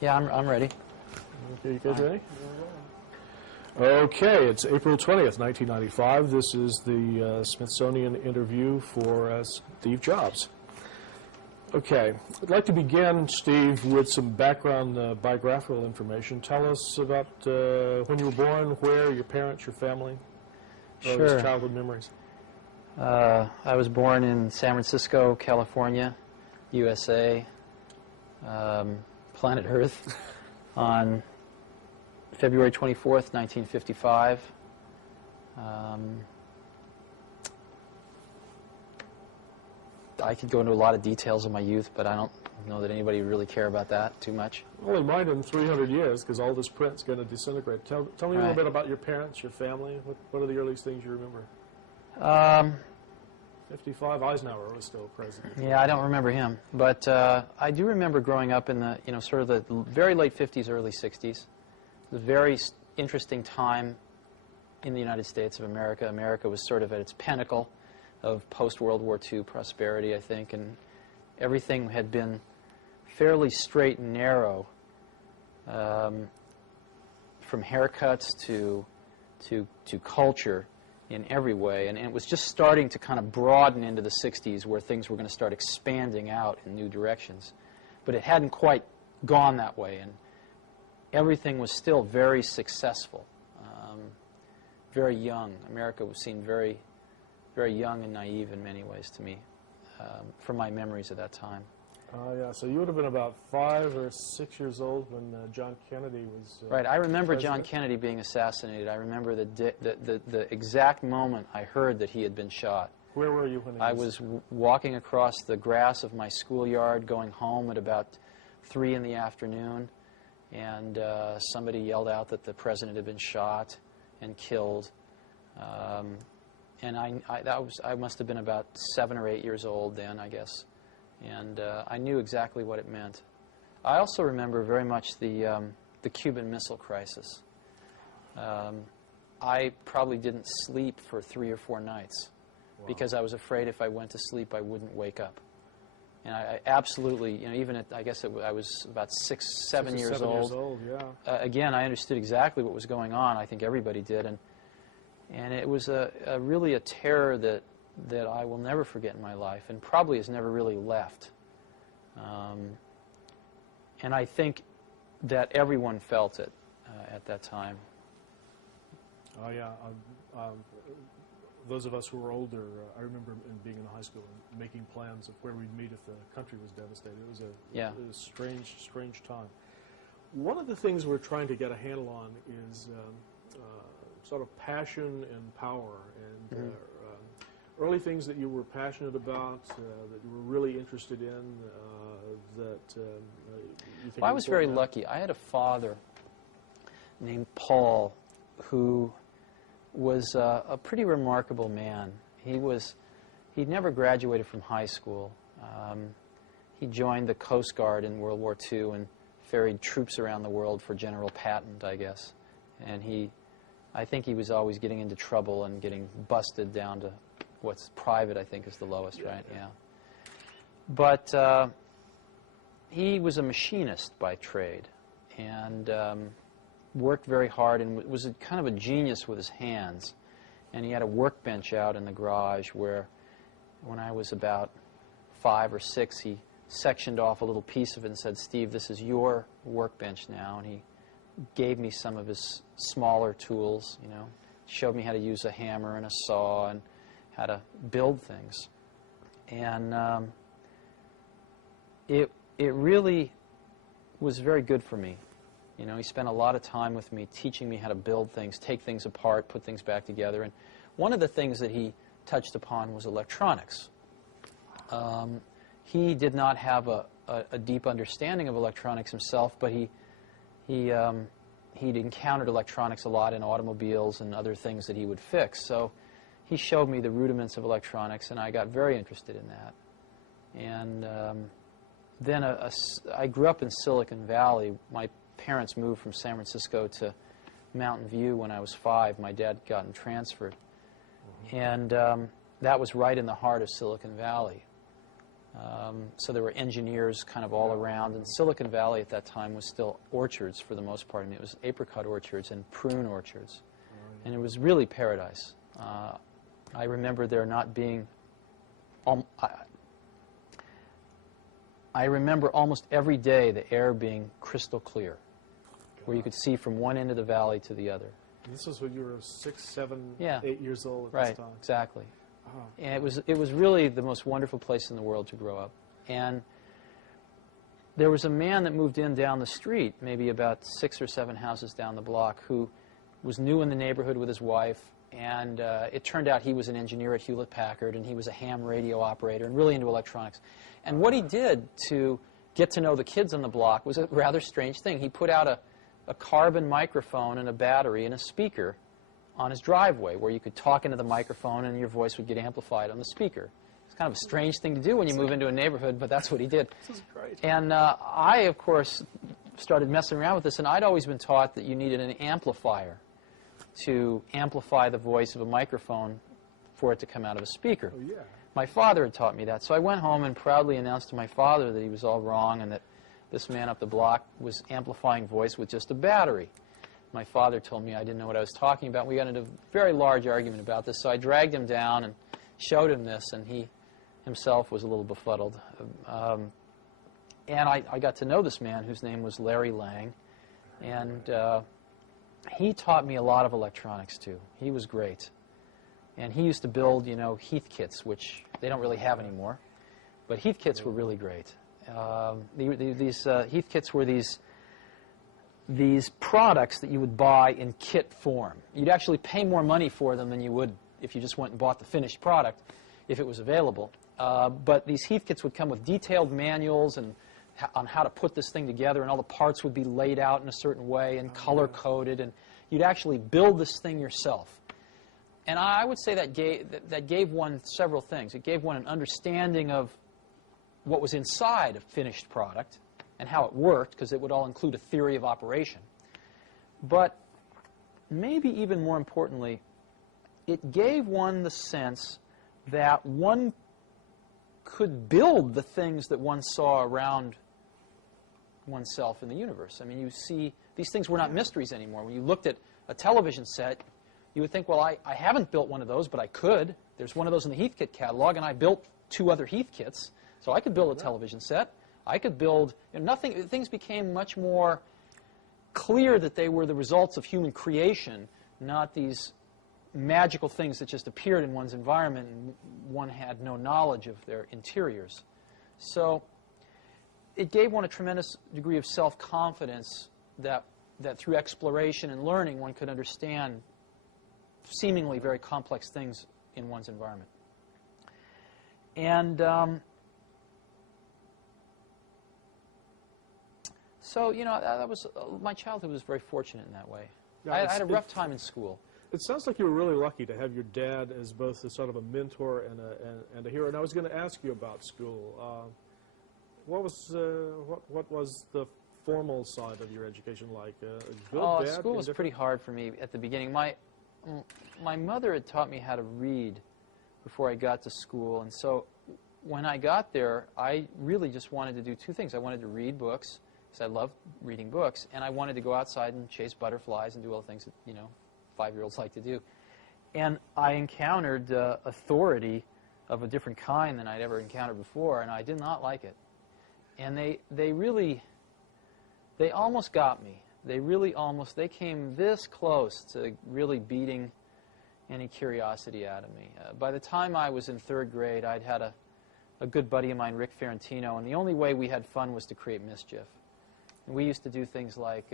Yeah, I'm ready. Okay, you guys ready? Okay, it's April 20th, 1995. This is the Smithsonian interview for Steve Jobs. Okay, I'd like to begin, Steve, with some background biographical information. Tell us about when you were born, where, your parents, your family, Sure. childhood memories. I was born in San Francisco, California, USA, planet Earth, on February 24th, 1955. I could go into a lot of details of my youth, but I don't know that anybody would really care about that too much. Well, it might in 300 years, because all this print's going to disintegrate. Tell me a little bit about your parents, your family. What are the earliest things you remember? 55, Eisenhower was still president. Yeah, I don't remember him, but I do remember growing up in the, sort of the very late 50s, early 60s. It was a very interesting time in the United States of America. America was sort of at its pinnacle of post-World War II prosperity, I think, and everything had been fairly straight and narrow, from haircuts to culture in every way, and it was just starting to kind of broaden into the 60s where things were going to start expanding out in new directions. But it hadn't quite gone that way, and everything was still very successful, very young. America was seen very, very young and naive in many ways to me, from my memories of that time. Yeah, so you would have been about 5 or 6 years old when John Kennedy was right, I remember president. John Kennedy being assassinated. I remember the exact moment I heard that he had been shot. Where were you when I was walking across the grass of my schoolyard going home at about 3 in the afternoon, and somebody yelled out that the president had been shot and killed. And I must have been about 7 or 8 years old then, I guess. And I knew exactly what it meant. I also remember very much the Cuban Missile Crisis. I probably didn't sleep for 3 or 4 nights because I was afraid if I went to sleep I wouldn't wake up. And I absolutely, even at, I guess I was about 6, 7 years old. Yeah. Again, I understood exactly what was going on. I think everybody did. And it was really a terror that I will never forget in my life, and probably has never really left. And I think that everyone felt it at that time. Oh, yeah. Those of us who were older, I remember being in high school and making plans of where we'd meet if the country was devastated. It was a strange, strange time. One of the things we're trying to get a handle on is sort of passion and power, and early things that you were passionate about, that you were really interested in, that you think. Well, I was very lucky. I had a father named Paul who was a pretty remarkable man. He'd never graduated from high school. He joined the Coast Guard in World War II and ferried troops around the world for General Patton, I guess. And I think he was always getting into trouble and getting busted down to what's private, I think, is the lowest, right? Yeah. But he was a machinist by trade and worked very hard and was kind of a genius with his hands. And he had a workbench out in the garage where, when I was about 5 or 6, he sectioned off a little piece of it and said, "Steve, this is your workbench now." And he gave me some of his smaller tools, showed me how to use a hammer and a saw and how to build things. And it really was very good for me. He spent a lot of time with me teaching me how to build things, take things apart, put things back together. And one of the things that he touched upon was electronics. He did not have a deep understanding of electronics himself, but he'd encountered electronics a lot in automobiles and other things that he would fix. So he showed me the rudiments of electronics, and I got very interested in that. And then I grew up in Silicon Valley. My parents moved from San Francisco to Mountain View when I was 5. My dad had gotten transferred. And that was right in the heart of Silicon Valley. So there were engineers kind of all around, and Silicon Valley at that time was still orchards for the most part. I mean, it was apricot orchards and prune orchards, and it was really paradise. I remember there not being, I remember almost every day the air being crystal clear, where you could see from one end of the valley to the other. And this was when you were 6, 7, Yeah. 8 years old at Right, this time. exactly. Uh-huh. And it was really the most wonderful place in the world to grow up. And there was a man that moved in down the street, maybe about 6 or 7 houses down the block, who was new in the neighborhood with his wife. And it turned out he was an engineer at Hewlett-Packard, and he was a ham radio operator and really into electronics. And what he did to get to know the kids on the block was a rather strange thing. He put out a carbon microphone and a battery and a speaker on his driveway where you could talk into the microphone and your voice would get amplified on the speaker. It's kind of a strange thing to do when you move into a neighborhood, but that's what he did. This is great. And I, of course, started messing around with this, and I'd always been taught that you needed an amplifier to amplify the voice of a microphone for it to come out of a speaker. Oh, yeah. My father had taught me that, so I went home and proudly announced to my father that he was all wrong and that this man up the block was amplifying voice with just a battery. My father told me I didn't know what I was talking about. We got into a very large argument about this, so I dragged him down and showed him this, and he himself was a little befuddled. And I got to know this man whose name was Larry Lang, and he taught me a lot of electronics, too. He was great. And he used to build, you know, Heath kits, which they don't really have anymore. But Heath kits were really great. These Heath kits were these products that you would buy in kit form. You'd actually pay more money for them than you would if you just went and bought the finished product, if it was available. But these Heath kits would come with detailed manuals and on how to put this thing together, and all the parts would be laid out in a certain way and color-coded, and you'd actually build this thing yourself. And I would say that gave one several things. It gave one an understanding of what was inside a finished product and how it worked, because it would all include a theory of operation. But maybe even more importantly, it gave one the sense that one could build the things that one saw around oneself in the universe. I mean, you see, these things were not mysteries anymore. When you looked at a television set, you would think, well, I haven't built one of those, but I could. There's one of those in the Heathkit catalog, and I built 2 other Heathkits, so I could build a television set. I could build, you know, things became much more clear that they were the results of human creation, not these magical things that just appeared in one's environment and one had no knowledge of their interiors. So it gave one a tremendous degree of self-confidence that through exploration and learning one could understand seemingly very complex things in one's environment. And so, you know, that was my childhood was very fortunate in that way. Yeah, I had a rough time in school. It sounds like you were really lucky to have your dad as both a sort of a mentor and a hero. And I was going to ask you about school. What was the formal side of your education like? Good, bad, School was pretty hard for me at the beginning. My mother had taught me how to read before I got to school, and so when I got there, I really just wanted to do 2 things. I wanted to read books, because I loved reading books, and I wanted to go outside and chase butterflies and do all the things that, you know, 5-year-olds like to do. And I encountered authority of a different kind than I'd ever encountered before, and I did not like it. And they almost got me. They came this close to really beating any curiosity out of me. By the time I was in 3rd grade, I'd had a good buddy of mine, Rick Ferrantino, and the only way we had fun was to create mischief. And we used to do things like,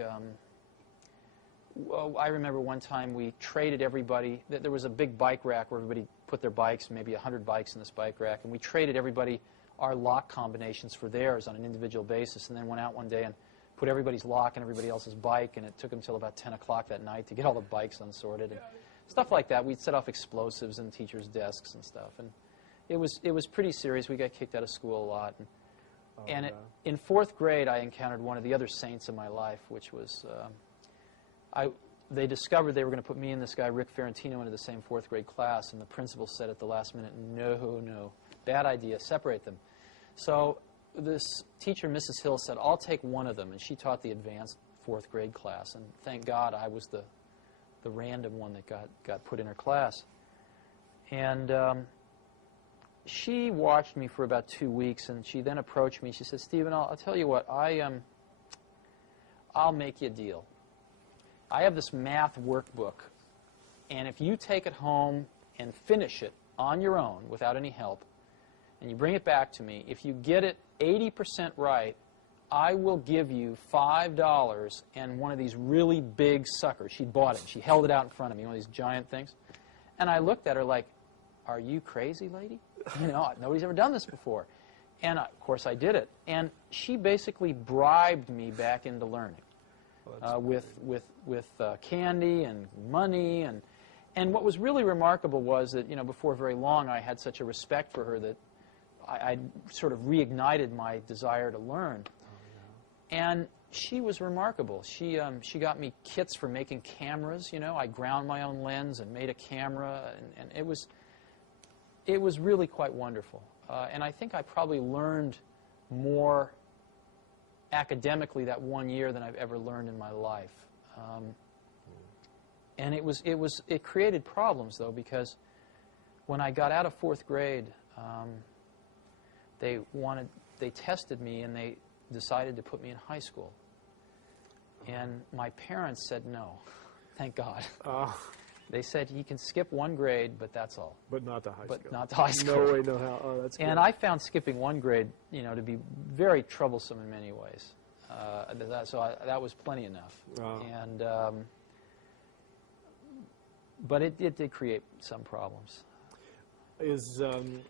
I remember one time we traded everybody, there was a big bike rack where everybody put their bikes, maybe 100 bikes in this bike rack, and we traded everybody our lock combinations for theirs on an individual basis, and then went out one day and put everybody's lock in everybody else's bike, and it took them until about 10 o'clock that night to get all the bikes unsorted. And stuff like that. We'd set off explosives in teachers' desks and stuff. And it was pretty serious. We got kicked out of school a lot. In 4th grade, I encountered one of the other saints in my life, which was, they discovered they were going to put me and this guy, Rick Ferrantino, into the same 4th grade class, and the principal said at the last minute, no, bad idea, separate them. So this teacher, Mrs. Hill, said, I'll take one of them, and she taught the advanced 4th grade class, and thank God I was the random one that got put in her class. And she watched me for about 2 weeks, and she then approached me. She said, Stephen, I'll tell you what, I'll make you a deal. I have this math workbook, and if you take it home and finish it on your own without any help, and you bring it back to me, if you get it 80% right, I will give you $5 and one of these really big suckers. She bought it. She held it out in front of me, one of these giant things. And I looked at her like, are you crazy, lady? You know, nobody's ever done this before. And, of course, I did it. And she basically bribed me back into learning with candy and money. And what was really remarkable was that, you know, before very long, I had such a respect for her that I sort of reignited my desire to learn. And she was remarkable. She got me kits for making cameras. You know, I ground my own lens and made a camera, and it was really quite wonderful. And I think I probably learned more academically that 1 year than I've ever learned in my life. And it created problems, though, because when I got out of 4th grade, they tested me and they decided to put me in high school. And my parents said no, thank God. They said you can skip 1 grade, but that's all. But not to high school. But not to high school. No way, no how. Oh, that's good. And I found skipping 1 grade, you know, to be very troublesome in many ways. That was plenty enough. And but it did create some problems. I'm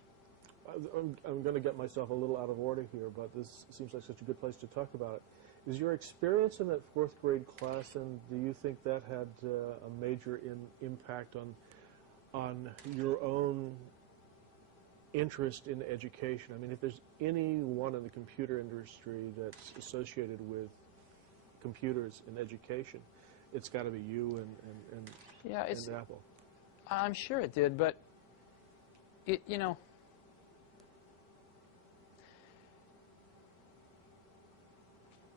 going to get myself a little out of order here, but this seems like such a good place to talk about it. Is your experience in that 4th grade class, and do you think that had a major impact on your own interest in education? I mean, if there's anyone in the computer industry that's associated with computers and education, it's got to be you and Apple. I'm sure it did, but you know,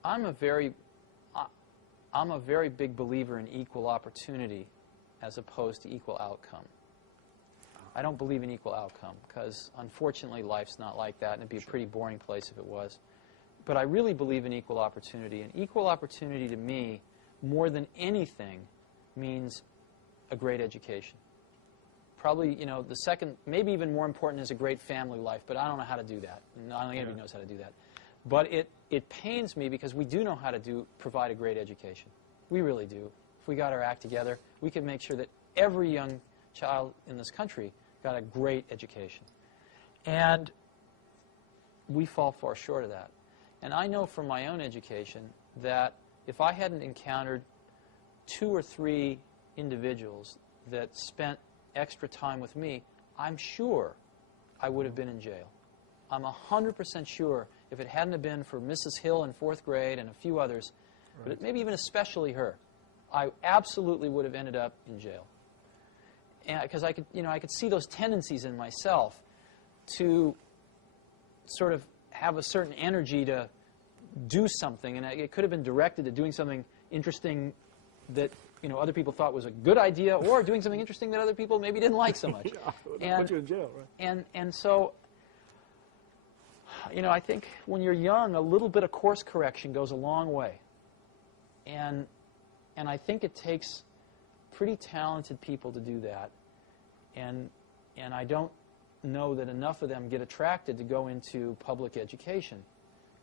I'm a very big believer in equal opportunity as opposed to equal outcome. I don't believe in equal outcome because, unfortunately, life's not like that, and it'd be a pretty boring place if it was. But I really believe in equal opportunity, and equal opportunity to me, more than anything, means a great education. Probably, you know, the second, maybe even more important is a great family life, but I don't know how to do that. And I don't think anybody knows how to do that. But it pains me because we do know how to provide a great education. We really do. If we got our act together, we could make sure that every young child in this country got a great education. And we fall far short of that. And I know from my own education that if I hadn't encountered 2 or 3 individuals that spent extra time with me, I'm sure I would have been in jail. I'm 100% sure if it hadn't have been for Mrs. Hill in 4th grade and a few others, but maybe even especially her, I absolutely would have ended up in jail. Because I could see those tendencies in myself to sort of have a certain energy to do something, and it could have been directed to doing something interesting that other people thought was a good idea, or doing something interesting that other people maybe didn't like so much. Yeah, put you in jail, right? And so, I think when you're young, a little bit of course correction goes a long way. And I think it takes pretty talented people to do that. And I don't know that enough of them get attracted to go into public education.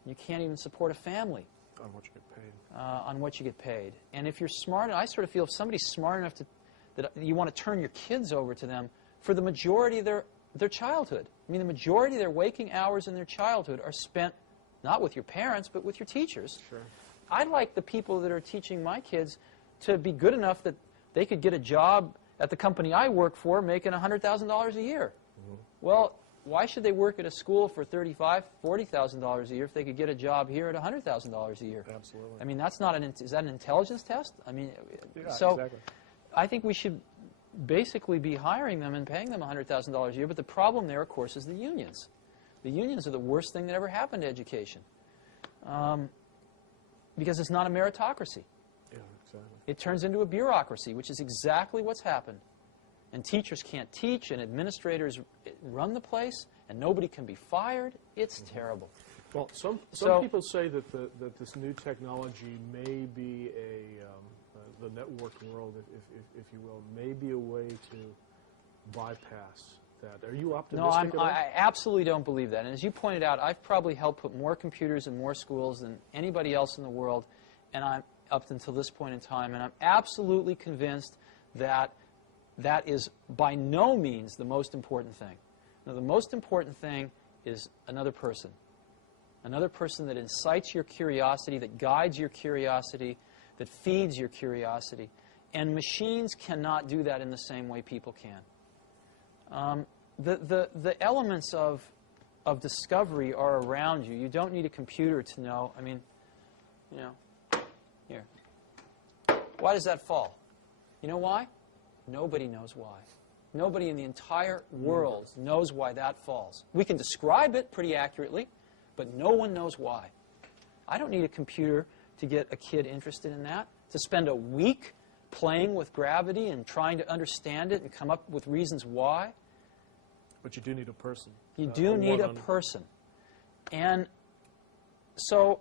You can't even support a family on what you get paid. On what you get paid. And if you're smart, I sort of feel if somebody's smart enough that you want to turn your kids over to them for the majority of their childhood. I mean, the majority of their waking hours in their childhood are spent not with your parents, but with your teachers. Sure. I'd like the people that are teaching my kids to be good enough that they could get a job at the company I work for making $100,000 a year. Mm-hmm. Well, why should they work at a school for $35,000, $40,000 a year if they could get a job here at $100,000 a year? Absolutely. I mean, that's not is that an intelligence test? I mean, yeah, so exactly. I think we should basically be hiring them and paying them $100,000 a year. But the problem there, of course, is the unions. The unions are the worst thing that ever happened to education, because it's not a meritocracy. Yeah, exactly. It turns into a bureaucracy, which is exactly what's happened. And teachers can't teach, and administrators run the place, and nobody can be fired. It's terrible. Well, some people say that this new technology may be the networked world, if you will, may be a way to bypass that. Are you optimistic? No, I absolutely don't believe that. And as you pointed out, I've probably helped put more computers in more schools than anybody else in the world, and I'm up until this point in time, and I'm absolutely convinced that that is by no means the most important thing. Now, the most important thing is another person that incites your curiosity, that guides your curiosity, that feeds your curiosity. And machines cannot do that in the same way people can. The elements of discovery are around you. You don't need a computer to know. I mean, you know, here. Why does that fall? You know why? Nobody knows why. Nobody in the entire world knows why that falls. We can describe it pretty accurately, but no one knows why. I don't need a computer to get a kid interested in that, to spend a week playing with gravity and trying to understand it and come up with reasons why. But you do need a person. You do need a person. And so,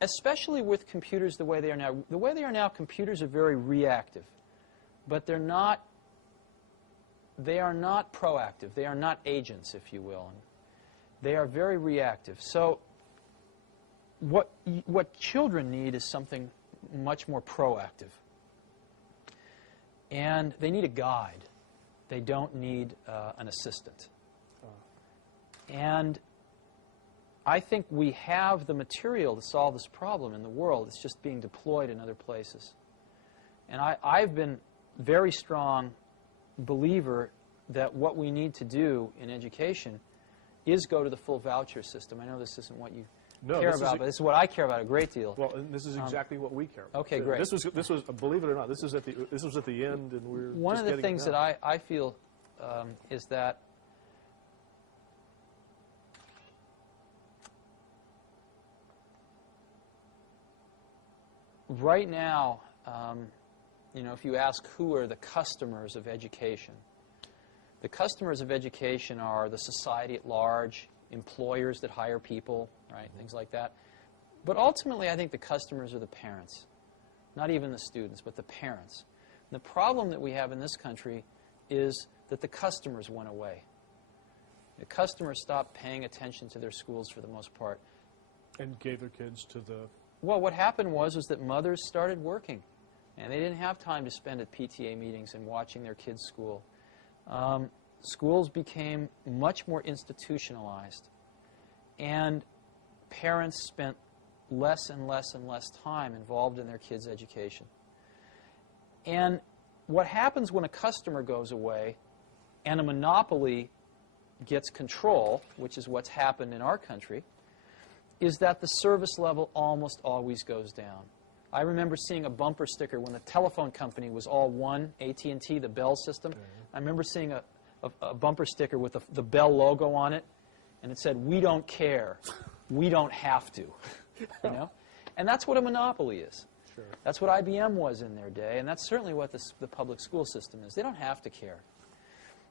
especially with computers the way they are now, computers are very reactive. But they are not proactive. They are not agents, if you will. They are very reactive. So what children need is something much more proactive. And they need a guide. They don't need an assistant. And I think we have the material to solve this problem in the world. It's just being deployed in other places. And I've been very strong believer that what we need to do in education is go to the full voucher system. I know this isn't what you care about, but this is what I care about a great deal. Well, and this is exactly what we care about. Okay, great. This was believe it or not, this was at the end, and we're one of the things that I feel is that right now, you know, if you ask who are the customers of education, the customers of education are the society at large, employers that hire people, right, things like that. But ultimately, I think the customers are the parents, not even the students, but the parents. And the problem that we have in this country is that the customers went away. The customers stopped paying attention to their schools for the most part. And gave their kids to the... Well, what happened was that mothers started working. And they didn't have time to spend at PTA meetings and watching their kids' school. Schools became much more institutionalized. And parents spent less and less and less time involved in their kids' education. And what happens when a customer goes away and a monopoly gets control, which is what's happened in our country, is that the service level almost always goes down. I remember seeing a bumper sticker when the telephone company was all one, AT&T, the Bell system. I remember seeing a bumper sticker with the Bell logo on it, and it said, "We don't care. We don't have to." You know? And that's what a monopoly is. Sure. That's what IBM was in their day, and that's certainly what the public school system is. They don't have to care.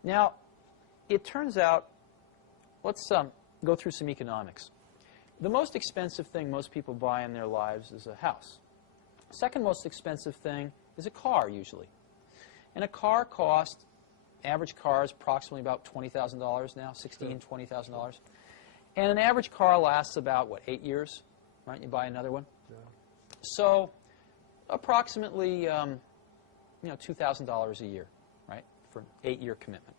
Now, it turns out, let's go through some economics. The most expensive thing most people buy in their lives is a house. Second most expensive thing is a car, usually. And a car costs, average car is approximately about $20,000 now, $16,000, $20,000. And an average car lasts about, what, 8 years? Right? You buy another one. Yeah. So approximately, $2,000 a year, right, for an 8-year commitment.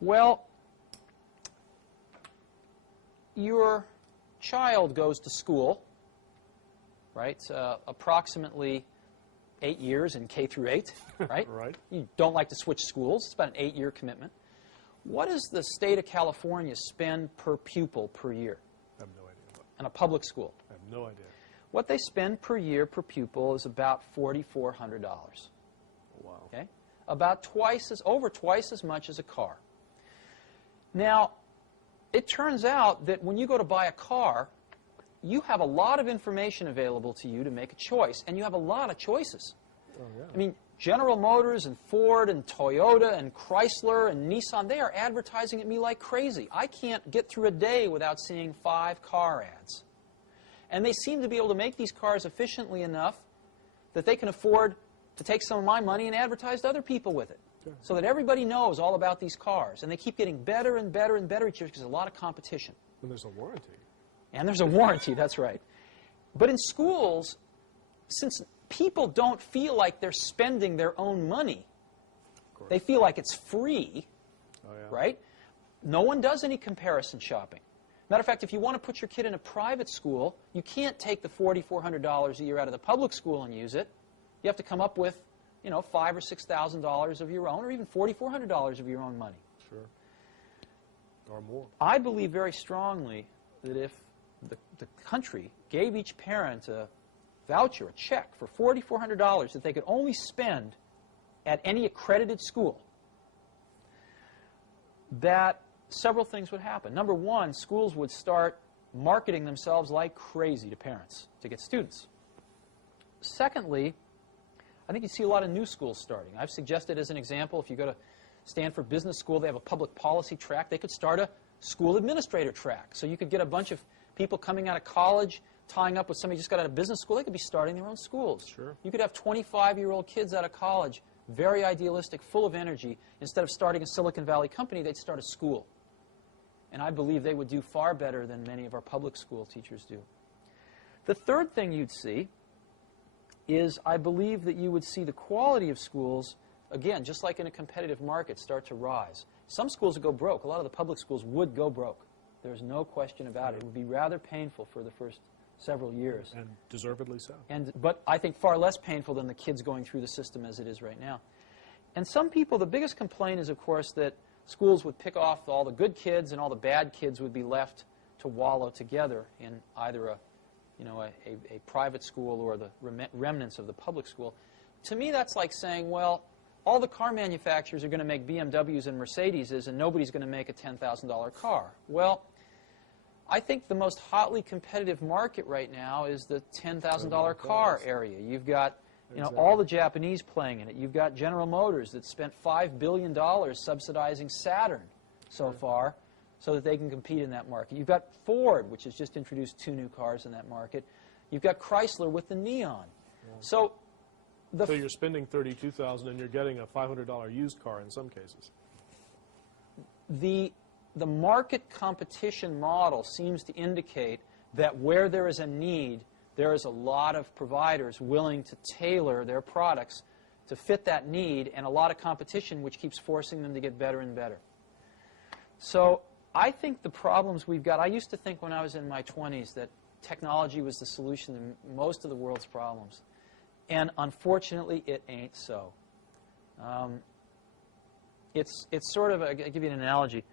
Well, your child goes to school, right, approximately 8 years in K through 8, right? Right. You don't like to switch schools. It's about an 8-year commitment. What does the state of California spend per pupil per year? I have no idea. In a public school? I have no idea. What they spend per year per pupil is about $4,400. Wow. Okay? Over twice as much as a car. Now, it turns out that when you go to buy a car, you have a lot of information available to you to make a choice, and you have a lot of choices. Oh, yeah. I mean, General Motors and Ford and Toyota and Chrysler and Nissan, they are advertising at me like crazy. I can't get through a day without seeing 5 car ads. And they seem to be able to make these cars efficiently enough that they can afford to take some of my money and advertise to other people with it. Sure. So that everybody knows all about these cars. And they keep getting better and better and better each year because there's a lot of competition. And there's a warranty. And there's a warranty, that's right. But in schools, since people don't feel like they're spending their own money, they feel like it's free, right? No one does any comparison shopping. Matter of fact, if you want to put your kid in a private school, you can't take the $4,400 a year out of the public school and use it. You have to come up with, you know, $5,000 or $6,000 of your own, or even $4,400 of your own money. Sure. Or more. I believe very strongly that if the country gave each parent a voucher, a check for $4,400 that they could only spend at any accredited school, that several things would happen. Number one, schools would start marketing themselves like crazy to parents to get students. Secondly, I think you see a lot of new schools starting. I've suggested as an example, if you go to Stanford Business School, they have a public policy track. They could start a school administrator track. So you could get a bunch of people coming out of college, tying up with somebody who just got out of business school. They could be starting their own schools. Sure. You could have 25-year-old kids out of college, very idealistic, full of energy. Instead of starting a Silicon Valley company, they'd start a school. And I believe they would do far better than many of our public school teachers do. The third thing you'd see is I believe that you would see the quality of schools, again, just like in a competitive market, start to rise. Some schools would go broke. A lot of the public schools would go broke. There's no question about it. It would be rather painful for the first several years. And deservedly so. But I think far less painful than the kids going through the system as it is right now. And some people, the biggest complaint is, of course, that schools would pick off all the good kids and all the bad kids would be left to wallow together in either a private school or the remnants of the public school. To me, that's like saying, well, all the car manufacturers are going to make BMWs and Mercedeses and nobody's going to make a $10,000 car. Well, I think the most hotly competitive market right now is the $10,000 car area. You've got all the Japanese playing in it. You've got General Motors that spent $5 billion subsidizing Saturn so far so that they can compete in that market. You've got Ford, which has just introduced 2 new cars in that market. You've got Chrysler with the Neon. Yeah. So you're spending $32,000 and you're getting a $500 used car in some cases. The market competition model seems to indicate that where there is a need, there is a lot of providers willing to tailor their products to fit that need, and a lot of competition which keeps forcing them to get better and better. So I think the problems we've got, I used to think when I was in my 20s that technology was the solution to most of the world's problems. And unfortunately, it ain't so. It's sort of, I'll give you an analogy.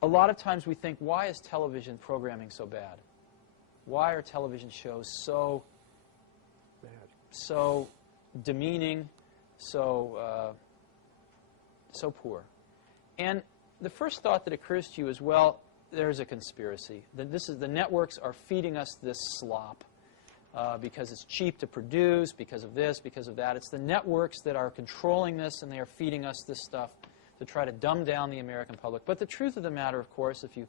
A lot of times we think, why is television programming so bad? Why are television shows so bad, so demeaning, so poor? And the first thought that occurs to you is, well, there's a conspiracy. The networks are feeding us this slop because it's cheap to produce, because of this, because of that. It's the networks that are controlling this, and they are feeding us this stuff to try to dumb down the American public. But the truth of the matter, of course, if you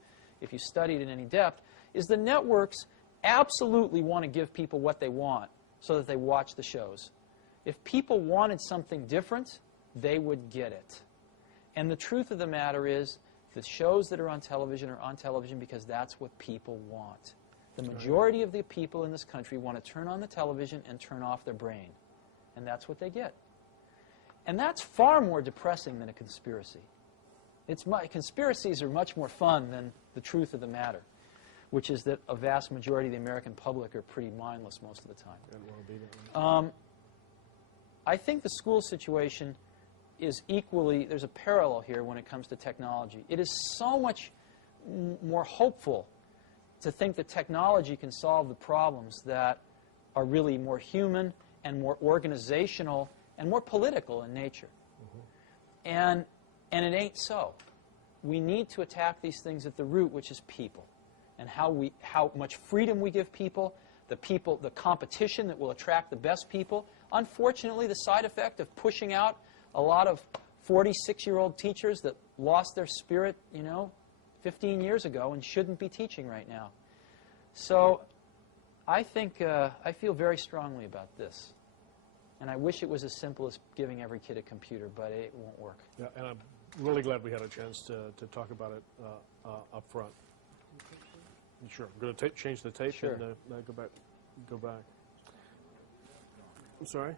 study it in any depth, is the networks absolutely want to give people what they want so that they watch the shows. If people wanted something different, they would get it. And the truth of the matter is, the shows that are on television because that's what people want. The majority of the people in this country want to turn on the television and turn off their brain. And that's what they get. And that's far more depressing than a conspiracy. Conspiracies are much more fun than the truth of the matter, which is that a vast majority of the American public are pretty mindless most of the time. And want to be that way. I think the school situation is equally, there's a parallel here when it comes to technology. It is so much more hopeful to think that technology can solve the problems that are really more human and more organizational and more political in nature. And it ain't so. we need to attack these things at the root, which is people, and how much freedom we give people, the competition that will attract the best people. Unfortunately, the side effect of pushing out a lot of 46-year-old teachers that lost their spirit, 15 years ago and shouldn't be teaching right now. So I think I feel very strongly about this. And I wish it was as simple as giving every kid a computer, but it won't work. Yeah, and I'm really glad we had a chance to talk about it up front. Sure. I'm going to change the tape Sure. and go back. I'm sorry?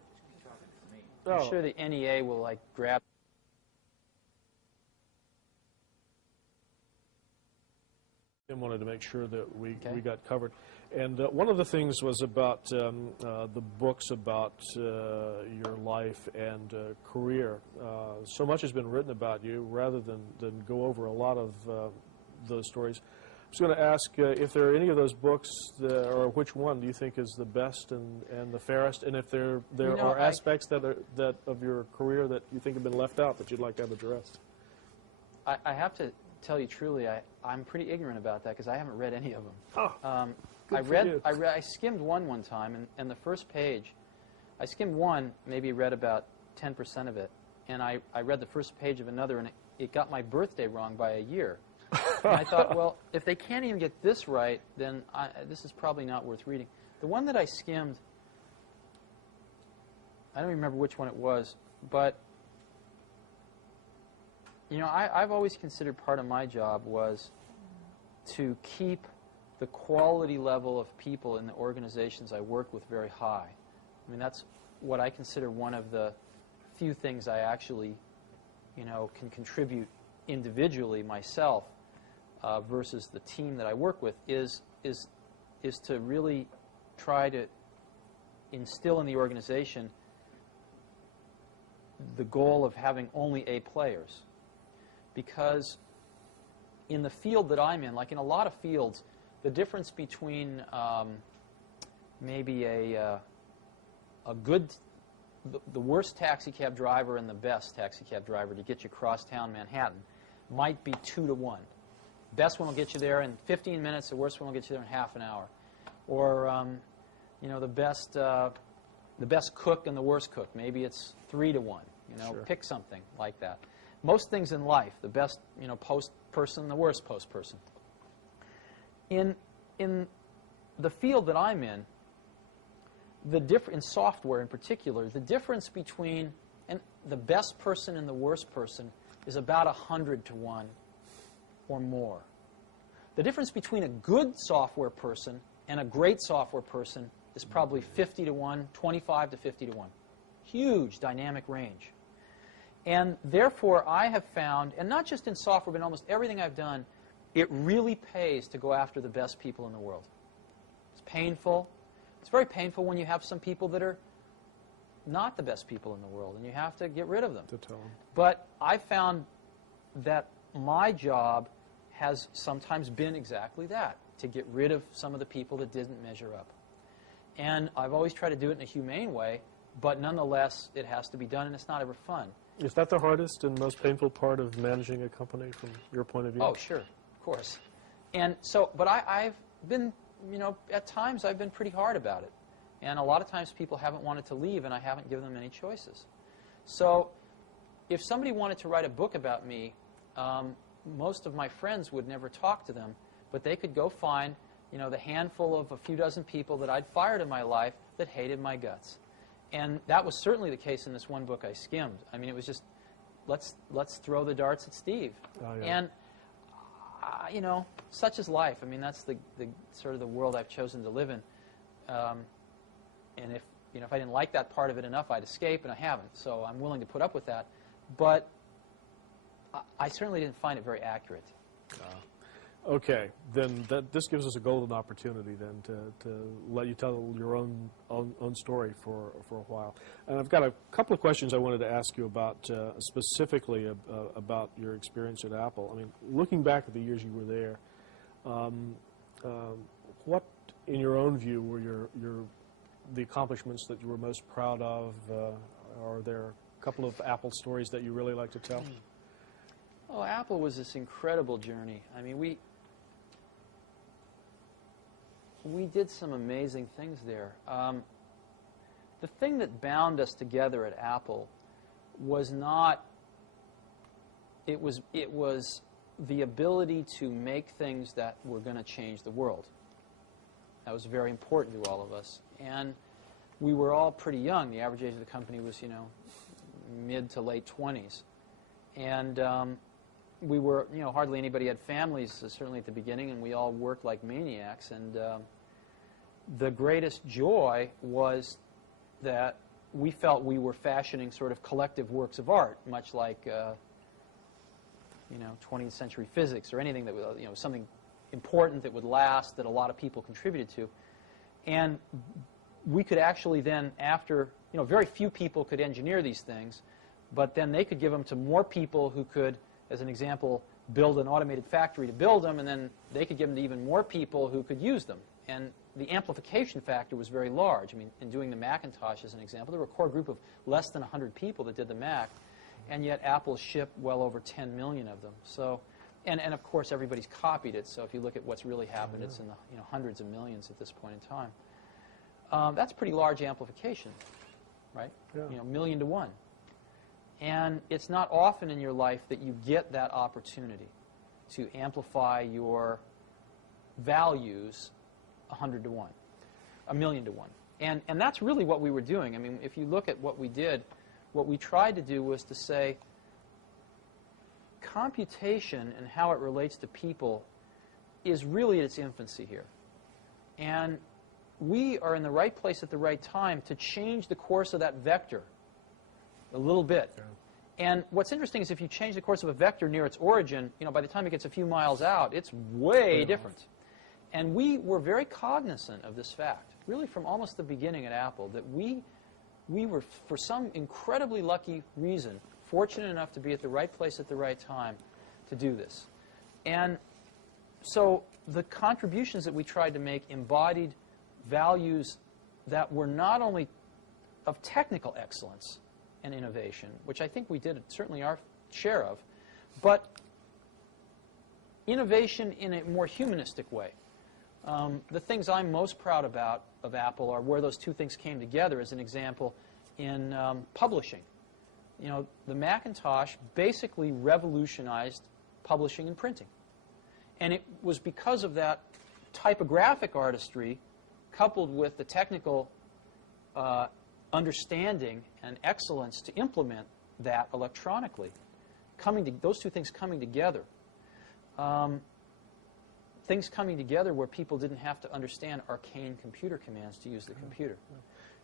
I'm sure the NEA will grab. I wanted to make sure that we got covered. And one of the things was about the books about your life and career. So much has been written about you, rather than go over a lot of those stories. I was going to ask if there are any of those books, or which one do you think is the best and the fairest, and if there are aspects that of your career that you think have been left out that you'd like to have addressed. I have to tell you truly, I'm pretty ignorant about that because I haven't read any of them. Oh, I skimmed one time, and the first page, I skimmed one, maybe read about 10% of it, and I read the first page of another, and it got my birthday wrong by a year. And I thought, well, if they can't even get this right, then this is probably not worth reading. The one that I skimmed, I don't remember which one it was, but I've always considered part of my job was to keep the quality level of people in the organizations I work with very high. I mean, that's what I consider one of the few things I actually, can contribute individually myself versus the team that I work with is to really try to instill in the organization the goal of having only A players. Because in the field that I'm in, like in a lot of fields, the difference between maybe the worst taxi cab driver and the best taxi cab driver to get you across town Manhattan might be 2 to 1. Best one will get you there in 15 minutes. The worst one will get you there in half an hour. Or the best cook and the worst cook, maybe it's 3 to 1. Sure. Pick something like that. Most things in life, the best post person, the worst post person. In the field that I'm in, in software in particular, the difference between the best person and the worst person is about 100 to 1 or more. The difference between a good software person and a great software person is probably 50 to 1, 25 to 50 to 1. Huge dynamic range. And therefore, I have found, and not just in software, but in almost everything I've done, it really pays to go after the best people in the world. It's painful. It's very painful when you have some people that are not the best people in the world, and you have to get rid of them. To tell them. But I found that my job has sometimes been exactly that, to get rid of some of the people that didn't measure up. And I've always tried to do it in a humane way, but nonetheless, it has to be done, and it's not ever fun. Is that the hardest and most painful part of managing a company from your point of view? Oh, sure, of course. And so, but I've been, at times I've been pretty hard about it. And a lot of times people haven't wanted to leave, and I haven't given them any choices. So if somebody wanted to write a book about me, most of my friends would never talk to them, but they could go find, the handful of a few dozen people that I'd fired in my life that hated my guts. And that was certainly the case in this one book I skimmed. I mean, it was just, let's throw the darts at Steve. Oh, yeah. And, such is life. I mean, that's the sort of the world I've chosen to live in. And if I didn't like that part of it enough, I'd escape, and I haven't. So I'm willing to put up with that. But I certainly didn't find it very accurate. Okay, then this gives us a golden opportunity then to let you tell your own story for a while. And I've got a couple of questions I wanted to ask you about specifically about your experience at Apple. I mean, looking back at the years you were there, what, in your own view, were the accomplishments that you were most proud of? Are there a couple of Apple stories that you really like to tell? Oh, Apple was this incredible journey. I mean, we did some amazing things there. The thing that bound us together at Apple was not, it was the ability to make things that were going to change the world. That was very important to all of us. And we were all pretty young. The average age of the company was, mid to late 20s. And we were, hardly anybody had families, certainly at the beginning, and we all worked like maniacs. And the greatest joy was that we felt we were fashioning sort of collective works of art, much like 20th century physics or anything that was, something important that would last, that a lot of people contributed to. And we could actually then, after, very few people could engineer these things, but then they could give them to more people who could, as an example, build an automated factory to build them, and then they could give them to even more people who could use them. And the amplification factor was very large. I mean, in doing the Macintosh as an example, there were a core group of less than 100 people that did the Mac, and yet Apple shipped well over 10 million of them. So, and of course, everybody's copied it. So if you look at what's really happened, it's in the hundreds of millions at this point in time. That's pretty large amplification, right? Yeah. 1,000,000 to 1. And it's not often in your life that you get that opportunity to amplify your values 100 to 1, 1,000,000 to 1. And that's really what we were doing. I mean, if you look at what we did, what we tried to do was to say computation and how it relates to people is really at its infancy here. And we are in the right place at the right time to change the course of that vector a little bit. Yeah. And what's interesting is if you change the course of a vector near its origin, by the time it gets a few miles out, it's way different. And we were very cognizant of this fact, really from almost the beginning at Apple, that we were, for some incredibly lucky reason, fortunate enough to be at the right place at the right time to do this. And so the contributions that we tried to make embodied values that were not only of technical excellence and innovation, which I think we did certainly our share of, but innovation in a more humanistic way. The things I'm most proud about of Apple are where those two things came together, as an example, in publishing. The Macintosh basically revolutionized publishing and printing. And it was because of that typographic artistry coupled with the technical understanding and excellence to implement that electronically, those two things coming together. Things coming together where people didn't have to understand arcane computer commands to use the computer.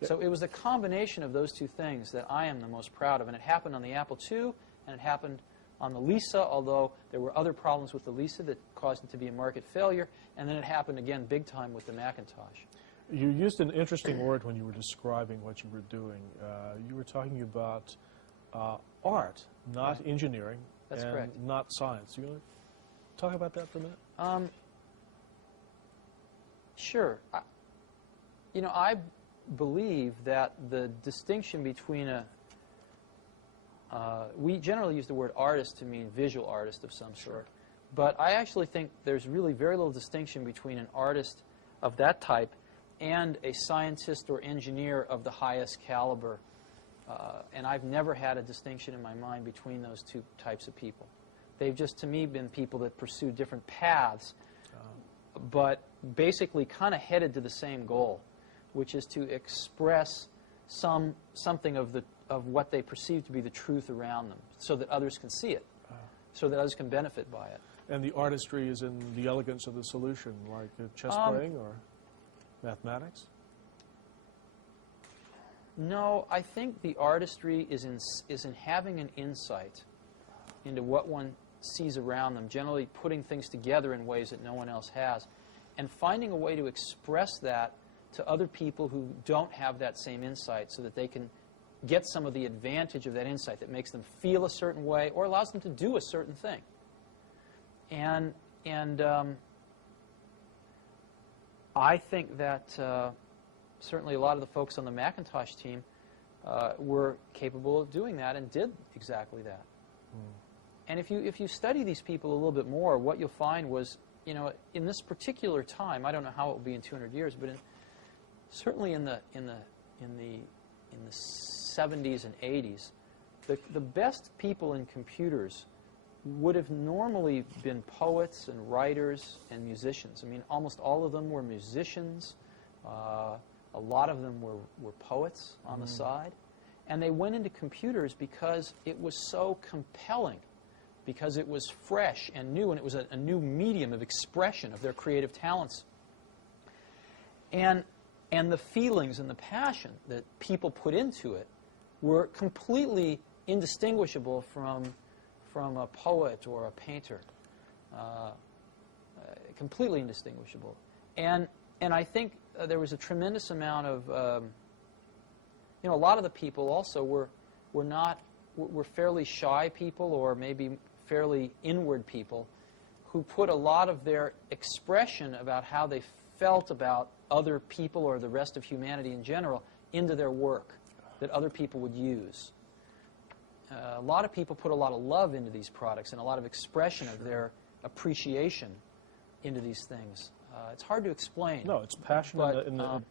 So it was the combination of those two things that I am the most proud of. And it happened on the Apple II, and it happened on the Lisa, although there were other problems with the Lisa that caused it to be a market failure. And then it happened again big time with the Macintosh. You used an interesting word when you were describing what you were doing. You were talking about art, not engineering, That's and correct. not science. You want to talk about that for a minute? Sure. I believe that the distinction between we generally use the word artist to mean visual artist of some sort. But I actually think there's really very little distinction between an artist of that type and a scientist or engineer of the highest caliber. And I've never had a distinction in my mind between those two types of people. They've just, to me, been people that pursue different paths, but basically kind of headed to the same goal, which is to express something of what they perceive to be the truth around them, so that others can see it, so that others can benefit by it. And the artistry is in the elegance of the solution, like chess playing or mathematics? No, I think the artistry is in having an insight into what one sees around them, generally putting things together in ways that no one else has, and finding a way to express that to other people who don't have that same insight, so that they can get some of the advantage of that insight that makes them feel a certain way or allows them to do a certain thing. And I think that certainly a lot of the folks on the Macintosh team were capable of doing that and did exactly that. And if you study these people a little bit more, what you'll find was, in this particular time, I don't know how it will be in 200 years, but certainly in the 70s and 80s, the best people in computers would have normally been poets and writers and musicians. I mean, almost all of them were musicians. A lot of them were poets on the side. And they went into computers because it was so compelling, because it was fresh and new, and it was a new medium of expression of their creative talents. And the feelings and the passion that people put into it were completely indistinguishable from a poet or a painter. Completely indistinguishable. And I think there was a tremendous amount of, a lot of the people also were fairly shy people, or maybe fairly inward people, who put a lot of their expression about how they felt about other people or the rest of humanity in general into their work that other people would use. A lot of people put a lot of love into these products and a lot of expression of their appreciation into these things. It's hard to explain. No, it's passion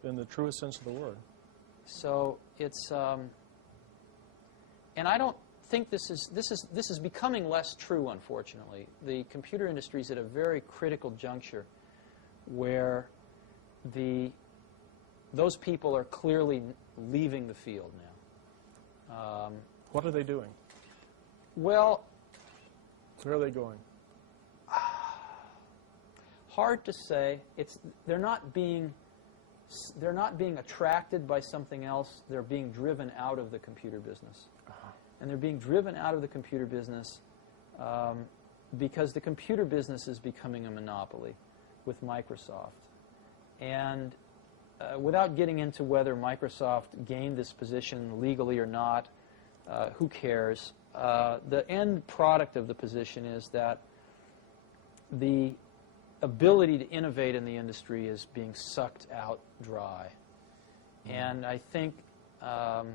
in the truest sense of the word. So it's, and I don't think this is becoming less true, unfortunately. The computer industry is at a very critical juncture where those people are clearly leaving the field now. What are they doing? Well, where are they going? Hard to say. They're not being attracted by something else. They're being driven out of the computer business. And they're being driven out of the computer business because the computer business is becoming a monopoly with Microsoft. And without getting into whether Microsoft gained this position legally or not, who cares? The end product of the position is that the ability to innovate in the industry is being sucked out dry. And I think the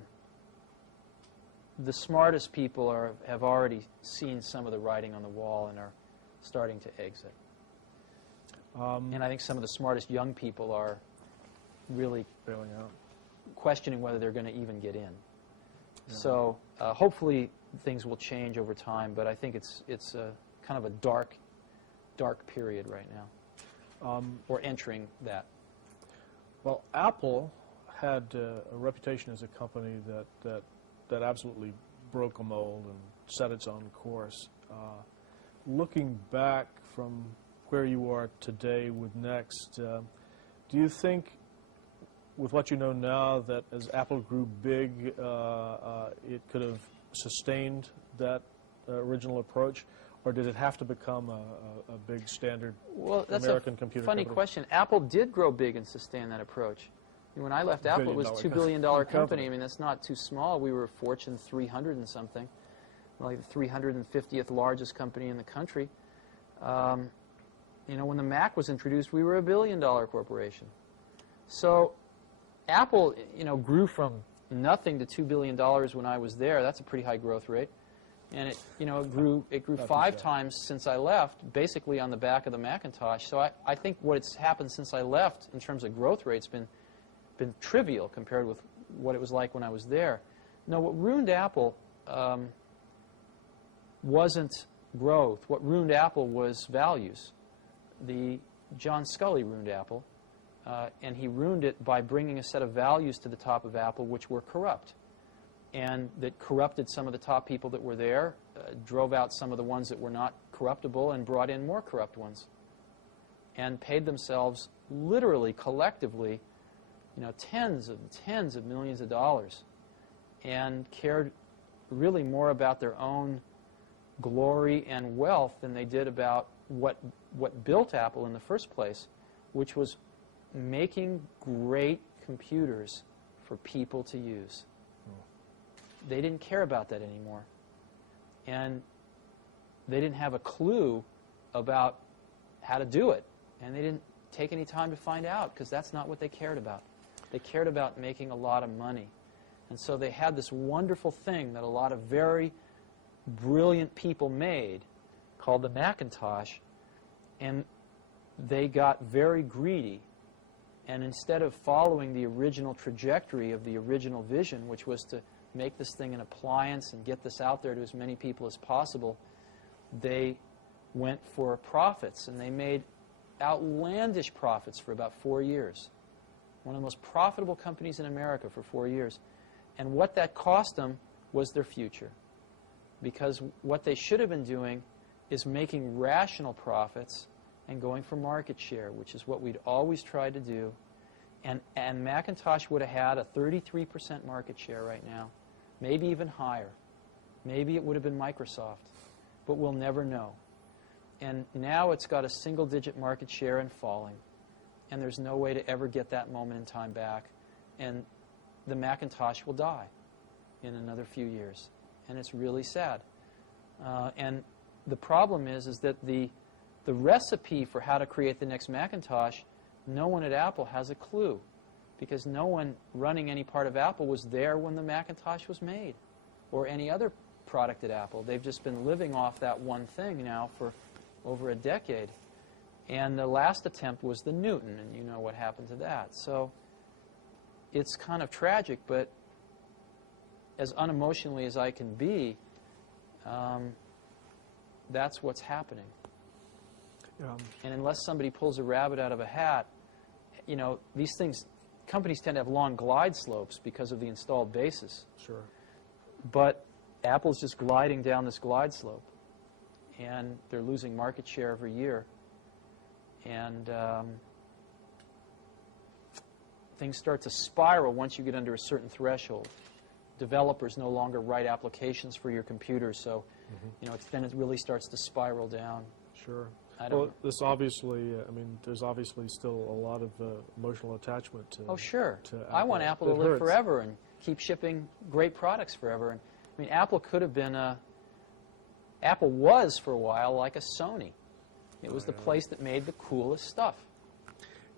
smartest people have already seen some of the writing on the wall and are starting to exit. And I think some of the smartest young people are really bailing out, questioning whether they're going to even get in. Yeah. So hopefully things will change over time, but I think it's kind of a dark period right now. We're entering that. Well, Apple had a reputation as a company that absolutely broke a mold and set its own course. Looking back from where you are today with Next, do you think, with what you know now, that as Apple grew big, it could have sustained that original approach? Or did it have to become a big standard American computer funny company? Question. Apple did grow big and sustain that approach. When I left Apple, it was a $2 billion company. I mean, that's not too small. We were Fortune 300 and something, like the 350th largest company in the country. When the Mac was introduced, we were a $1 billion corporation. So Apple, grew from nothing to $2 billion when I was there. That's a pretty high growth rate. And it grew 5 times since I left, basically on the back of the Macintosh. So I think what's happened since I left in terms of growth rate's been trivial compared with what it was like when I was there. No, what ruined Apple wasn't growth. What ruined Apple was values. John Sculley ruined Apple, and he ruined it by bringing a set of values to the top of Apple which were corrupt, and that corrupted some of the top people that were there, drove out some of the ones that were not corruptible, and brought in more corrupt ones, and paid themselves literally, collectively, tens of millions of dollars, and cared really more about their own glory and wealth than they did about what built Apple in the first place, which was making great computers for people to use. They didn't care about that anymore. And they didn't have a clue about how to do it. And they didn't take any time to find out, because that's not what they cared about. They cared about making a lot of money. And so they had this wonderful thing that a lot of very brilliant people made called the Macintosh, and they got very greedy. And instead of following the original trajectory of the original vision, which was to make this thing an appliance and get this out there to as many people as possible, they went for profits, and they made outlandish profits for about 4 years. One of the most profitable companies in America for 4 years. And what that cost them was their future. Because what they should have been doing is making rational profits and going for market share, which is what we'd always tried to do. And Macintosh would have had a 33% market share right now, maybe even higher. Maybe it would have been Microsoft, but we'll never know. And now it's got a single-digit market share and falling. And there's no way to ever get that moment in time back. And the Macintosh will die in another few years. And it's really sad. And the problem is that the recipe for how to create the next Macintosh, no one at Apple has a clue, because no one running any part of Apple was there when the Macintosh was made, or any other product at Apple. They've just been living off that one thing now for over a decade. And the last attempt was the Newton, and you know what happened to that. So it's kind of tragic, but as unemotionally as I can be, that's what's happening. And unless somebody pulls a rabbit out of a hat, you know, these things, companies tend to have long glide slopes because of the installed bases. Sure. But Apple's just gliding down this glide slope, and they're losing market share every year. And things start to spiral once you get under a certain threshold. Developers no longer write applications for your computer, so you know, then it really starts to spiral down. Sure. Well, this obviously, I mean, there's obviously still a lot of emotional attachment to. Oh, sure. To Apple. I want Apple to live forever and keep shipping great products forever. And I mean, Apple could have been Apple was for a while like a Sony. It was the place that made the coolest stuff.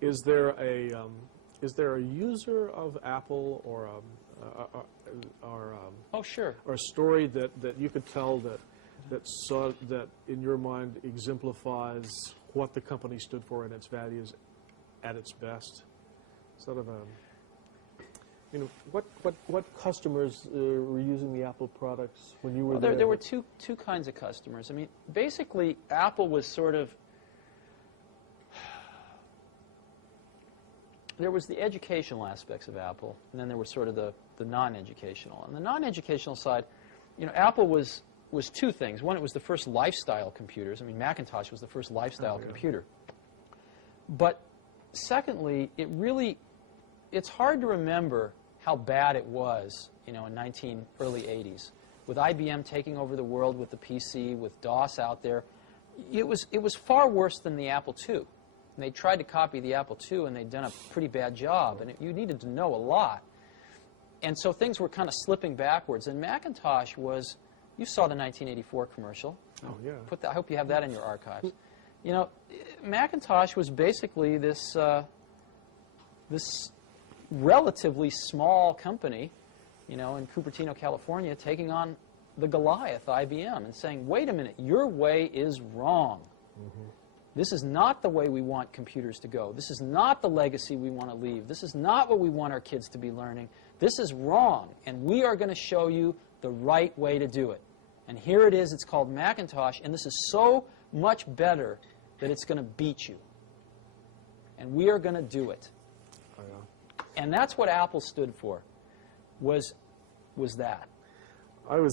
Is there a user of Apple or oh, sure. or a story that you could tell that in your mind exemplifies what the company stood for and its values at its best? Sort of you know, what customers were using the Apple products when you were there? There were two kinds of customers. I mean, basically, Apple was sort of, there was the educational aspects of Apple, and then there was sort of the non-educational. On the non-educational side, you know, Apple was two things. One, it was the first lifestyle computers. I mean, Macintosh was the first lifestyle computer. But secondly, it's hard to remember how bad it was, you know, in early 80s, with IBM taking over the world with the PC, with DOS out there. It was far worse than the Apple II. And they tried to copy the Apple II, and they'd done a pretty bad job, and you needed to know a lot. And so things were kind of slipping backwards. And Macintosh was, you saw the 1984 commercial. Oh, yeah. I hope you have that in your archives. You know, Macintosh was basically this relatively small company, you know, in Cupertino, California, taking on the Goliath, IBM, and saying, wait a minute, your way is wrong. This is not the way we want computers to go. This is not the legacy we want to leave. This is not what we want our kids to be learning. This is wrong, and we are going to show you the right way to do it. And here it is. It's called Macintosh, and this is so much better that it's going to beat you. And we are going to do it. Oh, yeah. And that's what Apple stood for, was that. And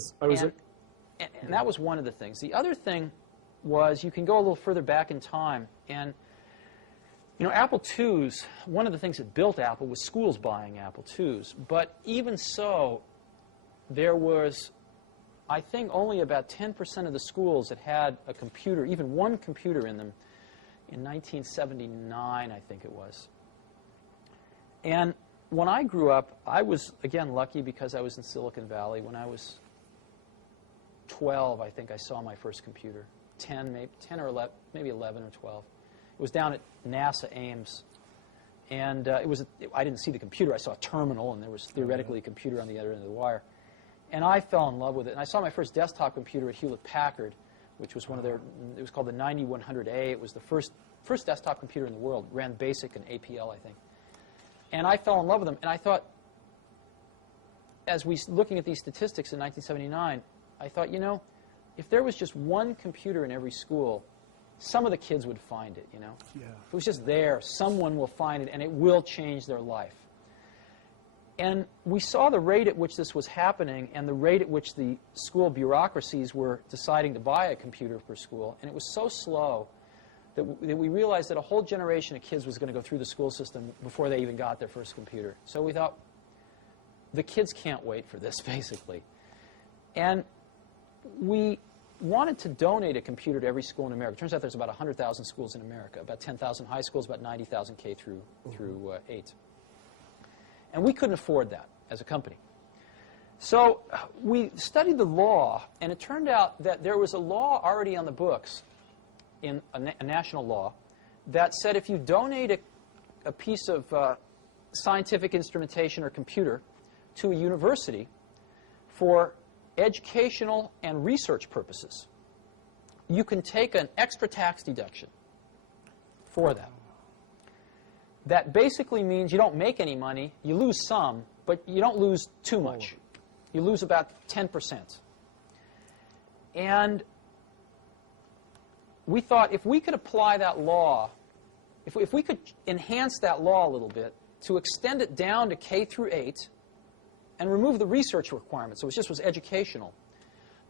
that was one of the things. The other thing was, you can go a little further back in time, and you know, Apple IIs, one of the things that built Apple was schools buying Apple IIs. But even so, there was, I think, only about 10% of the schools that had a computer, even one computer in them, in 1979, I think it was. And when I grew up, I was, again, lucky because I was in Silicon Valley. When I was 12, I think I saw my first computer. 10 or 11, maybe 11 or 12. It was down at NASA Ames. And I didn't see the computer. I saw a terminal, and there was theoretically a computer on the other end of the wire. And I fell in love with it. And I saw my first desktop computer at Hewlett-Packard, which was one of their, it was called the 9100A. It was the first desktop computer in the world. It ran BASIC and APL, I think. And I fell in love with them. And I thought, as we looking at these statistics in 1979, I thought, you know, if there was just one computer in every school, some of the kids would find it, you know. Yeah. If it was just there, someone will find it, and it will change their life. And we saw the rate at which this was happening and the rate at which the school bureaucracies were deciding to buy a computer per school. And it was so slow that we realized that a whole generation of kids was going to go through the school system before they even got their first computer. So we thought, the kids can't wait for this, basically. And we wanted to donate a computer to every school in America. It turns out there's about 100,000 schools in America, about 10,000 high schools, about 90,000 K through 8. And we couldn't afford that as a company. So we studied the law, and it turned out that there was a law already on the books, in a national law, that said if you donate a piece of scientific instrumentation or computer to a university for educational and research purposes, you can take an extra tax deduction for that. That basically means you don't make any money, you lose some, but you don't lose too much. You lose about 10%. And we thought if we could apply that law, if we could enhance that law a little bit to extend it down to K through 8 and remove the research requirements, so it just was educational,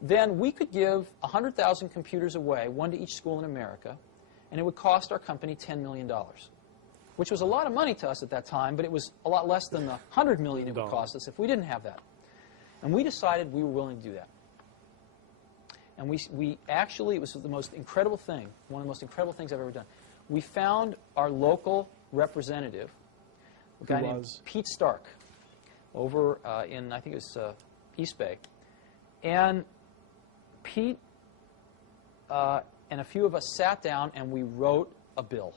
then we could give 100,000 computers away, one to each school in America, and it would cost our company $10 million. Which was a lot of money to us at that time, but it was a lot less than the $100 million it would cost us if we didn't have that. And we decided we were willing to do that. And we actually, it was the most incredible thing, one of the most incredible things I've ever done. We found our local representative, a guy named Pete Stark, over in, I think it was East Bay. And Pete and a few of us sat down and we wrote a bill.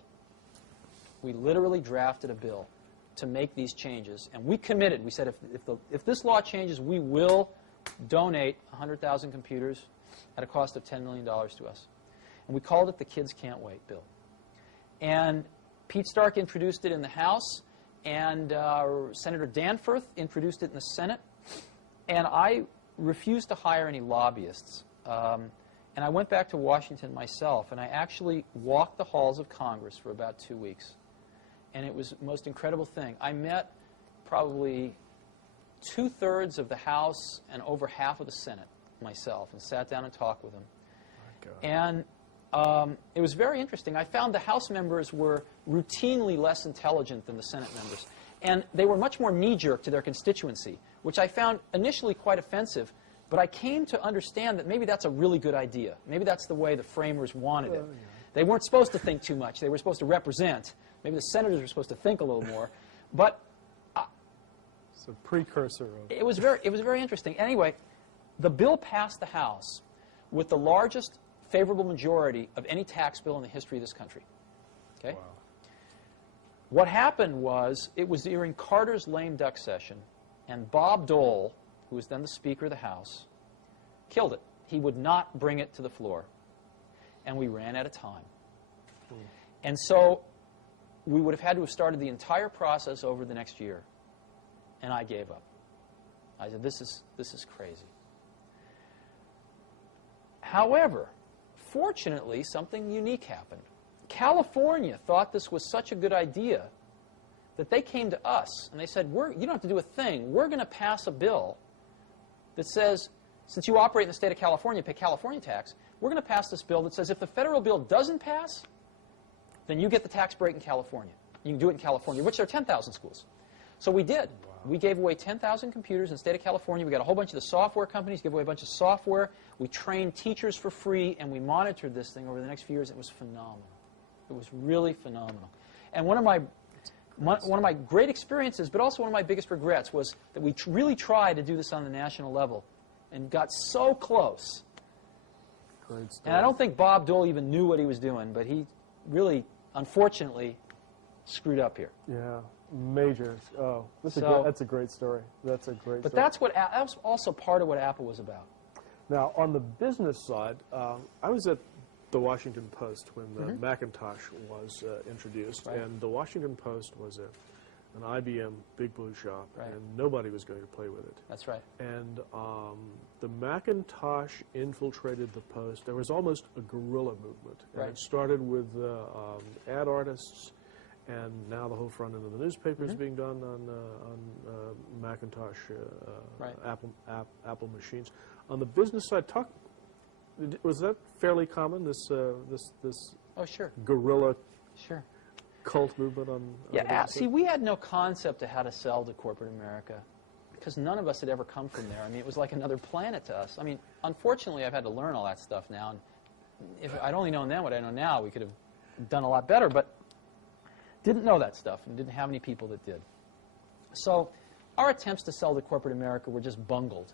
We literally drafted a bill to make these changes, and we committed. We said, if this law changes, we will donate 100,000 computers at a cost of $10 million to us. And we called it the Kids Can't Wait bill. And Pete Stark introduced it in the House, and Senator Danforth introduced it in the Senate. And I refused to hire any lobbyists. And I went back to Washington myself, and I actually walked the halls of Congress for about 2 weeks. And it was the most incredible thing. I met probably 2/3 of the House and over half of the Senate myself and sat down and talked with them. And it was very interesting. I found the House members were routinely less intelligent than the Senate members. And they were much more knee-jerk to their constituency, which I found initially quite offensive. But I came to understand that maybe that's a really good idea. Maybe that's the way the framers wanted it. They weren't supposed to think too much. They were supposed to represent. Maybe the senators were supposed to think a little more. But it's a precursor of... It was very interesting. Anyway, the bill passed the House with the largest favorable majority of any tax bill in the history of this country. Okay? Wow. What happened was, it was during Carter's lame duck session, and Bob Dole, who was then the Speaker of the House, killed it. He would not bring it to the floor. And we ran out of time. And so we would have had to have started the entire process over the next year. And I gave up. I said, this is crazy. However, fortunately, something unique happened. California thought this was such a good idea that they came to us and they said, you don't have to do a thing. We're going to pass a bill that says, since you operate in the state of California, pay California tax, we're going to pass this bill that says if the federal bill doesn't pass, then you get the tax break in California. You can do it in California, which there are 10,000 schools. So we did. Wow. We gave away 10,000 computers in the state of California. We got a whole bunch of the software companies, gave away a bunch of software. We trained teachers for free, and we monitored this thing over the next few years. It was phenomenal. It was really phenomenal. And one of my great experiences, but also one of my biggest regrets, was that we really tried to do this on the national level and got so close. Great stuff. And I don't think Bob Dole even knew what he was doing, but he really, unfortunately, screwed up here. Yeah. Major. Oh, that's a great story. That's a great but story. That was also part of what Apple was about. Now, on the business side, I was at the Washington Post when the Macintosh was introduced, and the Washington Post was an IBM Big Blue shop, and nobody was going to play with it. That's right. And the Macintosh infiltrated the Post. There was almost a guerrilla movement. And it started with ad artists, and now the whole front end of the newspaper is being done on Macintosh Apple machines. On the business side, was that fairly common? This sure, guerrilla cult movement on see, we had no concept of how to sell to corporate America because none of us had ever come from there. I mean, it was like another planet to us. I mean, unfortunately, I've had to learn all that stuff now. And if I'd only known then what I know now, we could have done a lot better. But didn't know that stuff and didn't have any people that did. So our attempts to sell to corporate America were just bungled.